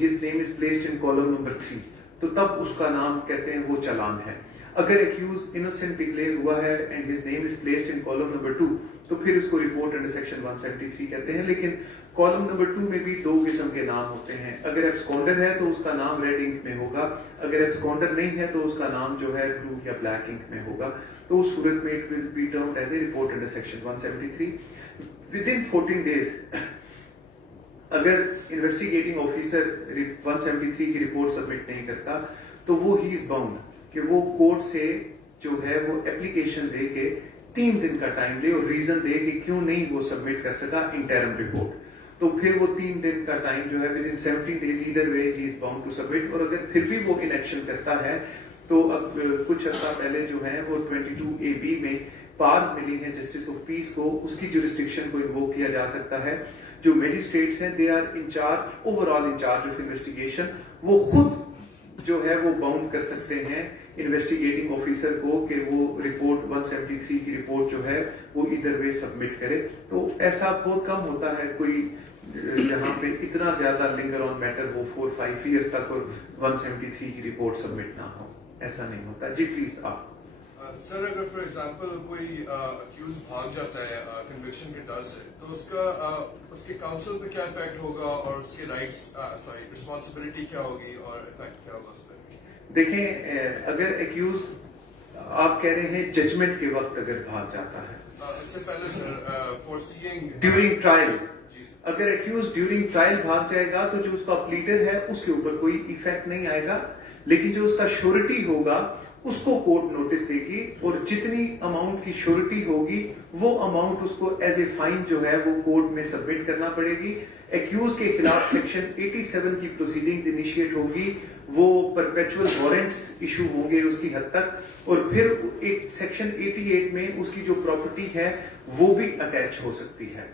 his name is placed in column number 3 تو تب اس کا نام کہتے ہیں وہ چلان ہے. اگر ایکیوز انوسنٹ ڈکلیئر ہوا ہے and his name is placed in column number 2 تو پھر اس کو رپورٹ انڈر سیکشن 173 کہتے ہیں. لیکن کالم نمبر 2 میں بھی 2 قسم کے نام ہوتے ہیں. اگر ایبسکونڈر ہے تو اس کا نام ریڈ انک میں ہوگا، اگر ایبسکونڈر نہیں ہے تو اس کا نام جو ہے بلو یا بلیک انک میں ہوگا. تو اس صورت میں it will be termed as a report under section 173. Within 14 days اگر انویسٹیگیٹنگ آفیسر 173 کی رپورٹ سبمٹ نہیں کرتا تو وہ ہی از باؤنڈ کہ وہ کورٹ سے جو ہے وہ ایپلیکیشن دے کے 3 دن کا ٹائم لے اور ریزن دے کہ کیوں نہیں وہ سبمٹ کر سکا انٹرم رپورٹ. تو پھر وہ 3 دن کا ٹائم جو ہے within 17 days either way he is bound to submit. اور اگر پھر بھی وہ انیکشن کرتا ہے تو اب کچھ عرصہ پہلے جو ہے وہ 22AB میں پارز ملی ہیں جسٹس آف پیس کو، اس کی جورسڈکشن کو انووک کیا جا سکتا ہے. جو میجسٹریٹس ہیں they are incharge overall incharge of investigation, وہ خود جو ہے وہ باؤنڈ کر سکتے ہیں انویسٹیگیٹنگ آفیسر کو کہ وہ رپورٹ 173 کی رپورٹ جو ہے وہ ادھر وے سبمٹ کرے. تو ایسا بہت کم ہوتا ہے کوئی جہاں پہ اتنا زیادہ لنگر آن میٹر وہ 4-5 years تک اور 173 کی رپورٹ سبمٹ نہ ہو، ایسا نہیں ہوتا. جی پلیز آپ. سر اگر فار ایگزامپل کوئی اکیوز بھاگ جاتا ہے کنوکشن کے ڈر سے تو اس کے کاؤنسل پہ کیا افیکٹ ہوگا اور اس کے رائٹس رسپانسبلٹی کیا ہوگی اور افیکٹ کیا ہوگا اس پہ؟ دیکھیں اگر ایکیوز آپ کہہ رہے ہیں ججمنٹ کے وقت اگر بھاگ جاتا ہے اس سے پہلے sir for seeing during trial, جی سر، اگر ایکیوز ڈیورنگ ٹرائل بھاگ جائے گا تو جو اس کا پلیڈر ہے اس کے اوپر کوئی ایفیکٹ نہیں آئے گا، لیکن جو اس کا شورٹی ہوگا اس کو کورٹ نوٹس دے گی اور جتنی اماؤنٹ کی شورٹی ہوگی وہ اماؤنٹ اس کو ایز اے فائن جو ہے وہ کورٹ میں سبمٹ کرنا پڑے گی. ایکیوز کے خلاف سیکشن 87 کی پروسیڈنگز انیشیٹ ہوگی، وہ پرپیچول وارنٹس ایشو ہوں گے اس کی حد تک، اور پھر ایک سیکشن 88 میں اس کی جو پراپرٹی ہے وہ بھی اٹیچ ہو سکتی ہے.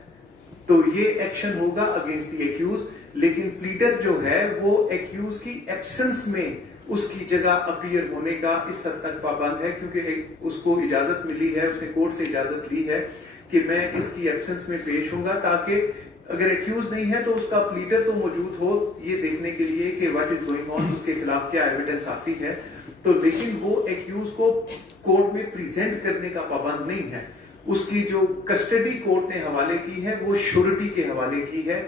تو یہ ایکشن ہوگا اگینسٹ دی ایکیوز، لیکن پلیڈر جو ہے وہ ایکیوز کی ایبسنس میں اس کی جگہ اپیئر ہونے کا اس حد تک پابند ہے، کیونکہ اس کو اجازت ملی ہے، اس نے کورٹ سے اجازت لی ہے کہ میں اس کی ایبسنس میں پیش ہوں گا، تاکہ اگر ایکیوز نہیں ہے تو اس کا پلیڈر تو موجود ہو یہ دیکھنے کے لیے کہ واٹ از گوئنگ آن، اس کے خلاف کیا ایویڈنس آتی ہے. تو لیکن وہ ایکیوز کو کورٹ میں پریزنٹ کرنے کا پابند نہیں ہے. اس کی جو کسٹڈی کورٹ نے حوالے کی ہے وہ شورٹی کے حوالے کی ہے.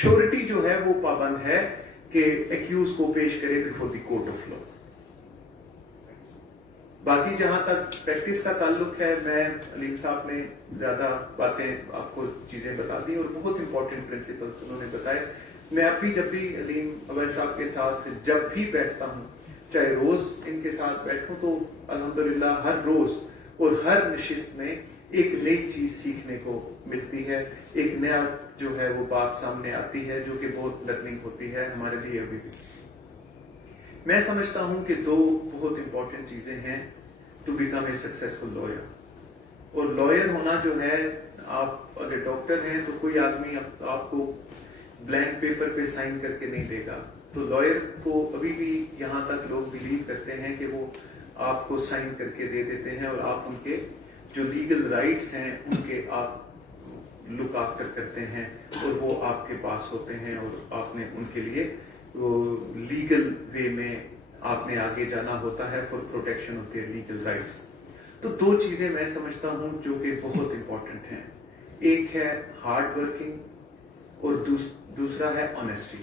شورٹی جو ہے وہ پابند ہے کہ ایکیوز کو پیش کرے بفور دی کورٹ آف لا. باقی جہاں تک پریکٹس کا تعلق ہے، میں علیم صاحب نے زیادہ باتیں آپ کو چیزیں بتا دی اور بہت امپورٹنٹ پرنسپلس انہوں نے بتائے. میں اب بھی جب بھی علیم اویس صاحب کے ساتھ جب بھی بیٹھتا ہوں، چاہے روز ان کے ساتھ بیٹھوں، تو الحمدللہ ہر روز اور ہر نشست میں ایک نئی چیز سیکھنے کو ملتی ہے، ایک نیا جو ہے وہ بات سامنے آتی ہے جو کہ بہت لرننگ ہوتی ہے ہمارے لیے. ابھی بھی میں سمجھتا ہوں کہ دو بہت امپورٹنٹ چیزیں ہیں to become a successful lawyer. اور لائر ہونا جو ہے، آپ اگر ڈاکٹر ہیں تو کوئی آدمی آپ کو بلینک پیپر پہ سائن کر کے نہیں دے گا. تو لائر کو ابھی بھی یہاں تک لوگ بلیو کرتے ہیں کہ وہ آپ کو سائن کر کے دے دیتے ہیں اور آپ ان کے جو لیگل رائٹس ہیں ان کے آپ لک آفٹر کرتے ہیں اور وہ آپ کے پاس ہوتے ہیں اور آپ نے ان کے لیے وہ لیگل وے میں آپ نے آگے جانا ہوتا ہے for protection of their legal rights. تو دو چیزیں میں سمجھتا ہوں جو کہ بہت امپورٹنٹ ہیں. ایک ہے ہارڈ ورکنگ اور دوسرا ہے آنیسٹی.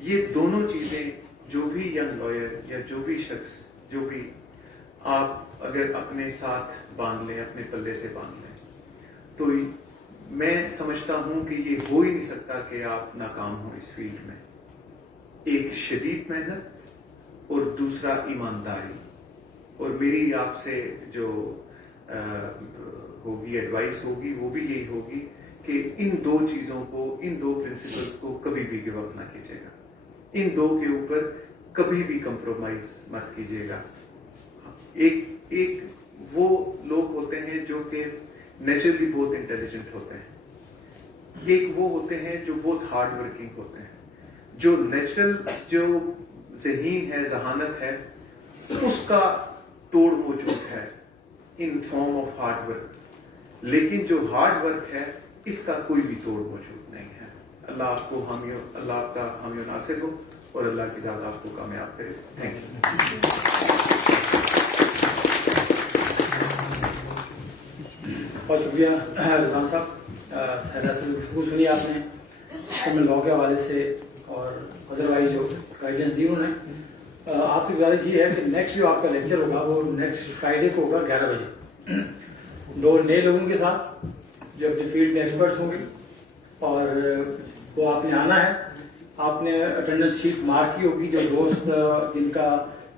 یہ دونوں چیزیں جو بھی ینگ لائر یا جو بھی شخص جو بھی آپ اگر اپنے ساتھ باندھ لیں، اپنے پلے سے باندھ لیں، تو میں سمجھتا ہوں کہ یہ ہو ہی نہیں سکتا کہ آپ ناکام ہوں اس فیلڈ میں. ایک شدید محنت اور دوسرا ایمانداری. اور میری آپ سے جو ہوگی ایڈوائس ہوگی وہ بھی یہی ہوگی کہ ان دو چیزوں کو، ان دو پرنسپلز کو کبھی بھی گیو اپ نہ کیجیے گا. ان دو کے اوپر کبھی بھی کمپرومائز مت کیجیے گا. ایک وہ لوگ ہوتے ہیں جو کہ نیچرلی بہت انٹیلیجنٹ ہوتے ہیں، ایک وہ ہوتے ہیں جو بہت ہارڈ ورکنگ ہوتے ہیں. جو نیچرل جو ذہین ہے، ذہانت ہے، اس کا توڑ موجود ہے in form of hard work, لیکن جو ہارڈ ورک ہے اس کا کوئی بھی توڑ موجود نہیں ہے. اللہ آپ کو اللہ آپ کا حامی و ناصر ہو اور اللہ کی ذات آپ کو کامیاب کرے. Thank you. بہت شکریہ رضوان صاحب. سیدہ گفتگو سنی آپ نے کرمنل لاء کے حوالے سے اور ادر وائز جو گائیڈنس دی انہوں نے. آپ کی گزارش یہ ہے کہ نیکسٹ جو آپ کا لیکچر ہوگا وہ نیکسٹ فرائیڈے کو ہوگا 11 بجے. 2 نئے لوگوں کے ساتھ جو اپنے فیلڈ میں ایکسپرٹس ہوں گے اور وہ آپ نے آنا ہے. آپ نے اٹینڈنس شیٹ مارک کی ہوگی. جو دوست جن کا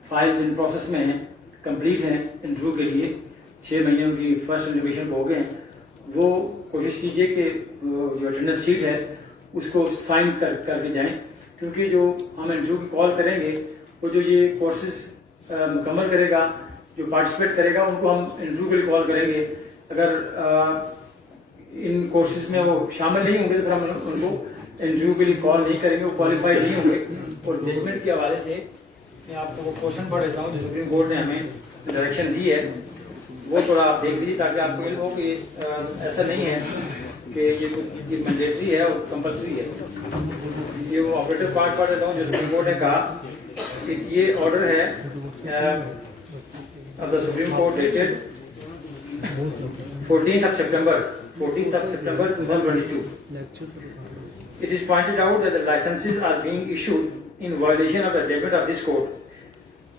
فائلز ان پروسیس میں ہیں، کمپلیٹ ہیں انٹرویو کے لیے، 6 مہینوں کی فرسٹ انویٹیشن ہو گئے ہیں، وہ کوشش کیجیے کہ جو اٹینڈنس شیٹ ہے اس کو سائن کر کے جائیں، کیونکہ جو ہم انٹرویو کی کال کریں گے وہ جو یہ کورسز مکمل کرے گا، جو پارٹیسپیٹ کرے گا، ان کو ہم انٹرویو کے لیے کال کریں گے. اگر ان کورسز میں وہ شامل نہیں ہوں گے تو پھر ہم ان کو انٹرویو کے لیے کال نہیں کریں گے، وہ کوالیفائی نہیں ہوں گے. اور ججمنٹ کے حوالے سے میں آپ کو وہ کوشچن پڑھ دیتا ہوں جو سپریم کورٹ نے ہمیں ڈائریکشن دی ہے، وہ تھوڑا آپ دیکھ لیجیے تاکہ آپ کو علم ہو کہ ایسا نہیں ہے کہ یہ کچھ مینڈیٹری ہے اور کمپلسری ہے. یہ وہ آپریٹو پارٹ پڑھ دیتا ہوں جو سپریم کورٹ نے کہا کہ یہ آرڈر ہے of the Supreme Court dated 14th of September 2022. It is pointed out that the licenses are being issued in violation of the judgment of this court.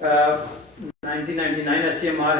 1999 SCMR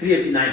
389.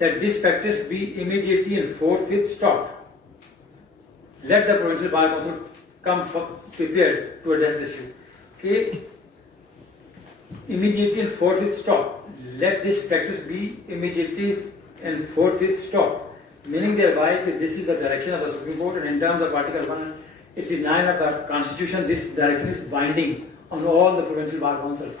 that this practice be immediately and forthwith stopped. Let the Provincial Bar Council come prepared to address this issue. Okay? Immediately and forthwith stop. Let this practice be immediately and forthwith stopped. Meaning thereby that this is the direction of the Supreme Court, and in terms of Article 189 of the Constitution, this direction is binding on all the Provincial Bar Councils.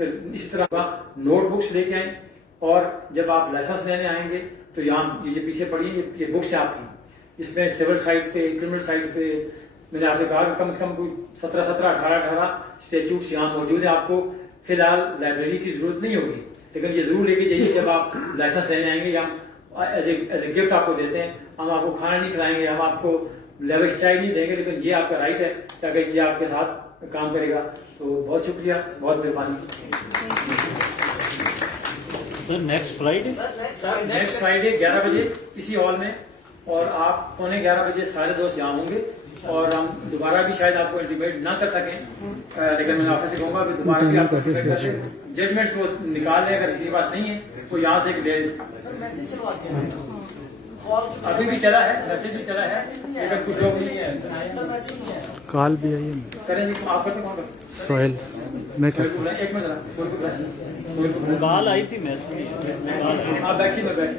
پھر اسی طرح کا note books لے کے آئیں، اور جب آپ لائسنس لینے آئیں گے تو یہاں یہ جو پیچھے پڑی ہے یہ بکس ہے آپ کی، اس میں سول سائڈ پہ کرمنل سائڈ پہ میں نے آپ سے کہا کہ کم سے کم کوئی 18 اسٹیچوٹس یہاں موجود ہیں. آپ کو فی الحال لائبریری کی ضرورت نہیں ہوگی، لیکن یہ ضرور لے کے جائیے جب آپ لائسنس لینے آئیں گے. یا ایز اے گفٹ آپ کو دیتے ہیں، ہم آپ کو کھانا نہیں کھلائیں گے، ہم آپ کو لیوش چائے نہیں دیں گے، لیکن یہ آپ کا رائٹ ہے تاکہ یہ آپ کے ساتھ کام کرے گا. تو بہت شکریہ، بہت مہربانی. Sir next Friday next Friday 11 بجے اسی ہال میں، اور آپ 11:15 بجے سارے دوست یہاں ہوں گے. اور ہم دوبارہ بھی شاید آپ کو انٹیمیٹ نہ کر سکیں، لیکن میں آفس سے کہوں گا کہ دوبارہ بھی آپ کو انٹیمیٹ کر دیں. ججمنٹس وہ نکال لیں، اگر کسی کے پاس نہیں ہے وہ یہاں سے لے. ابھی بھی چلا ہے، میسج بھی چلا ہے، لیکن کچھ لوگ نہیں ہیں. کال بھی آئی ہے کریں گے آپ کرتے کون سوہیل میں کیا ایک منٹ ذرا. کال آئی تھی میسج آپ بیٹھیے میں بیٹھ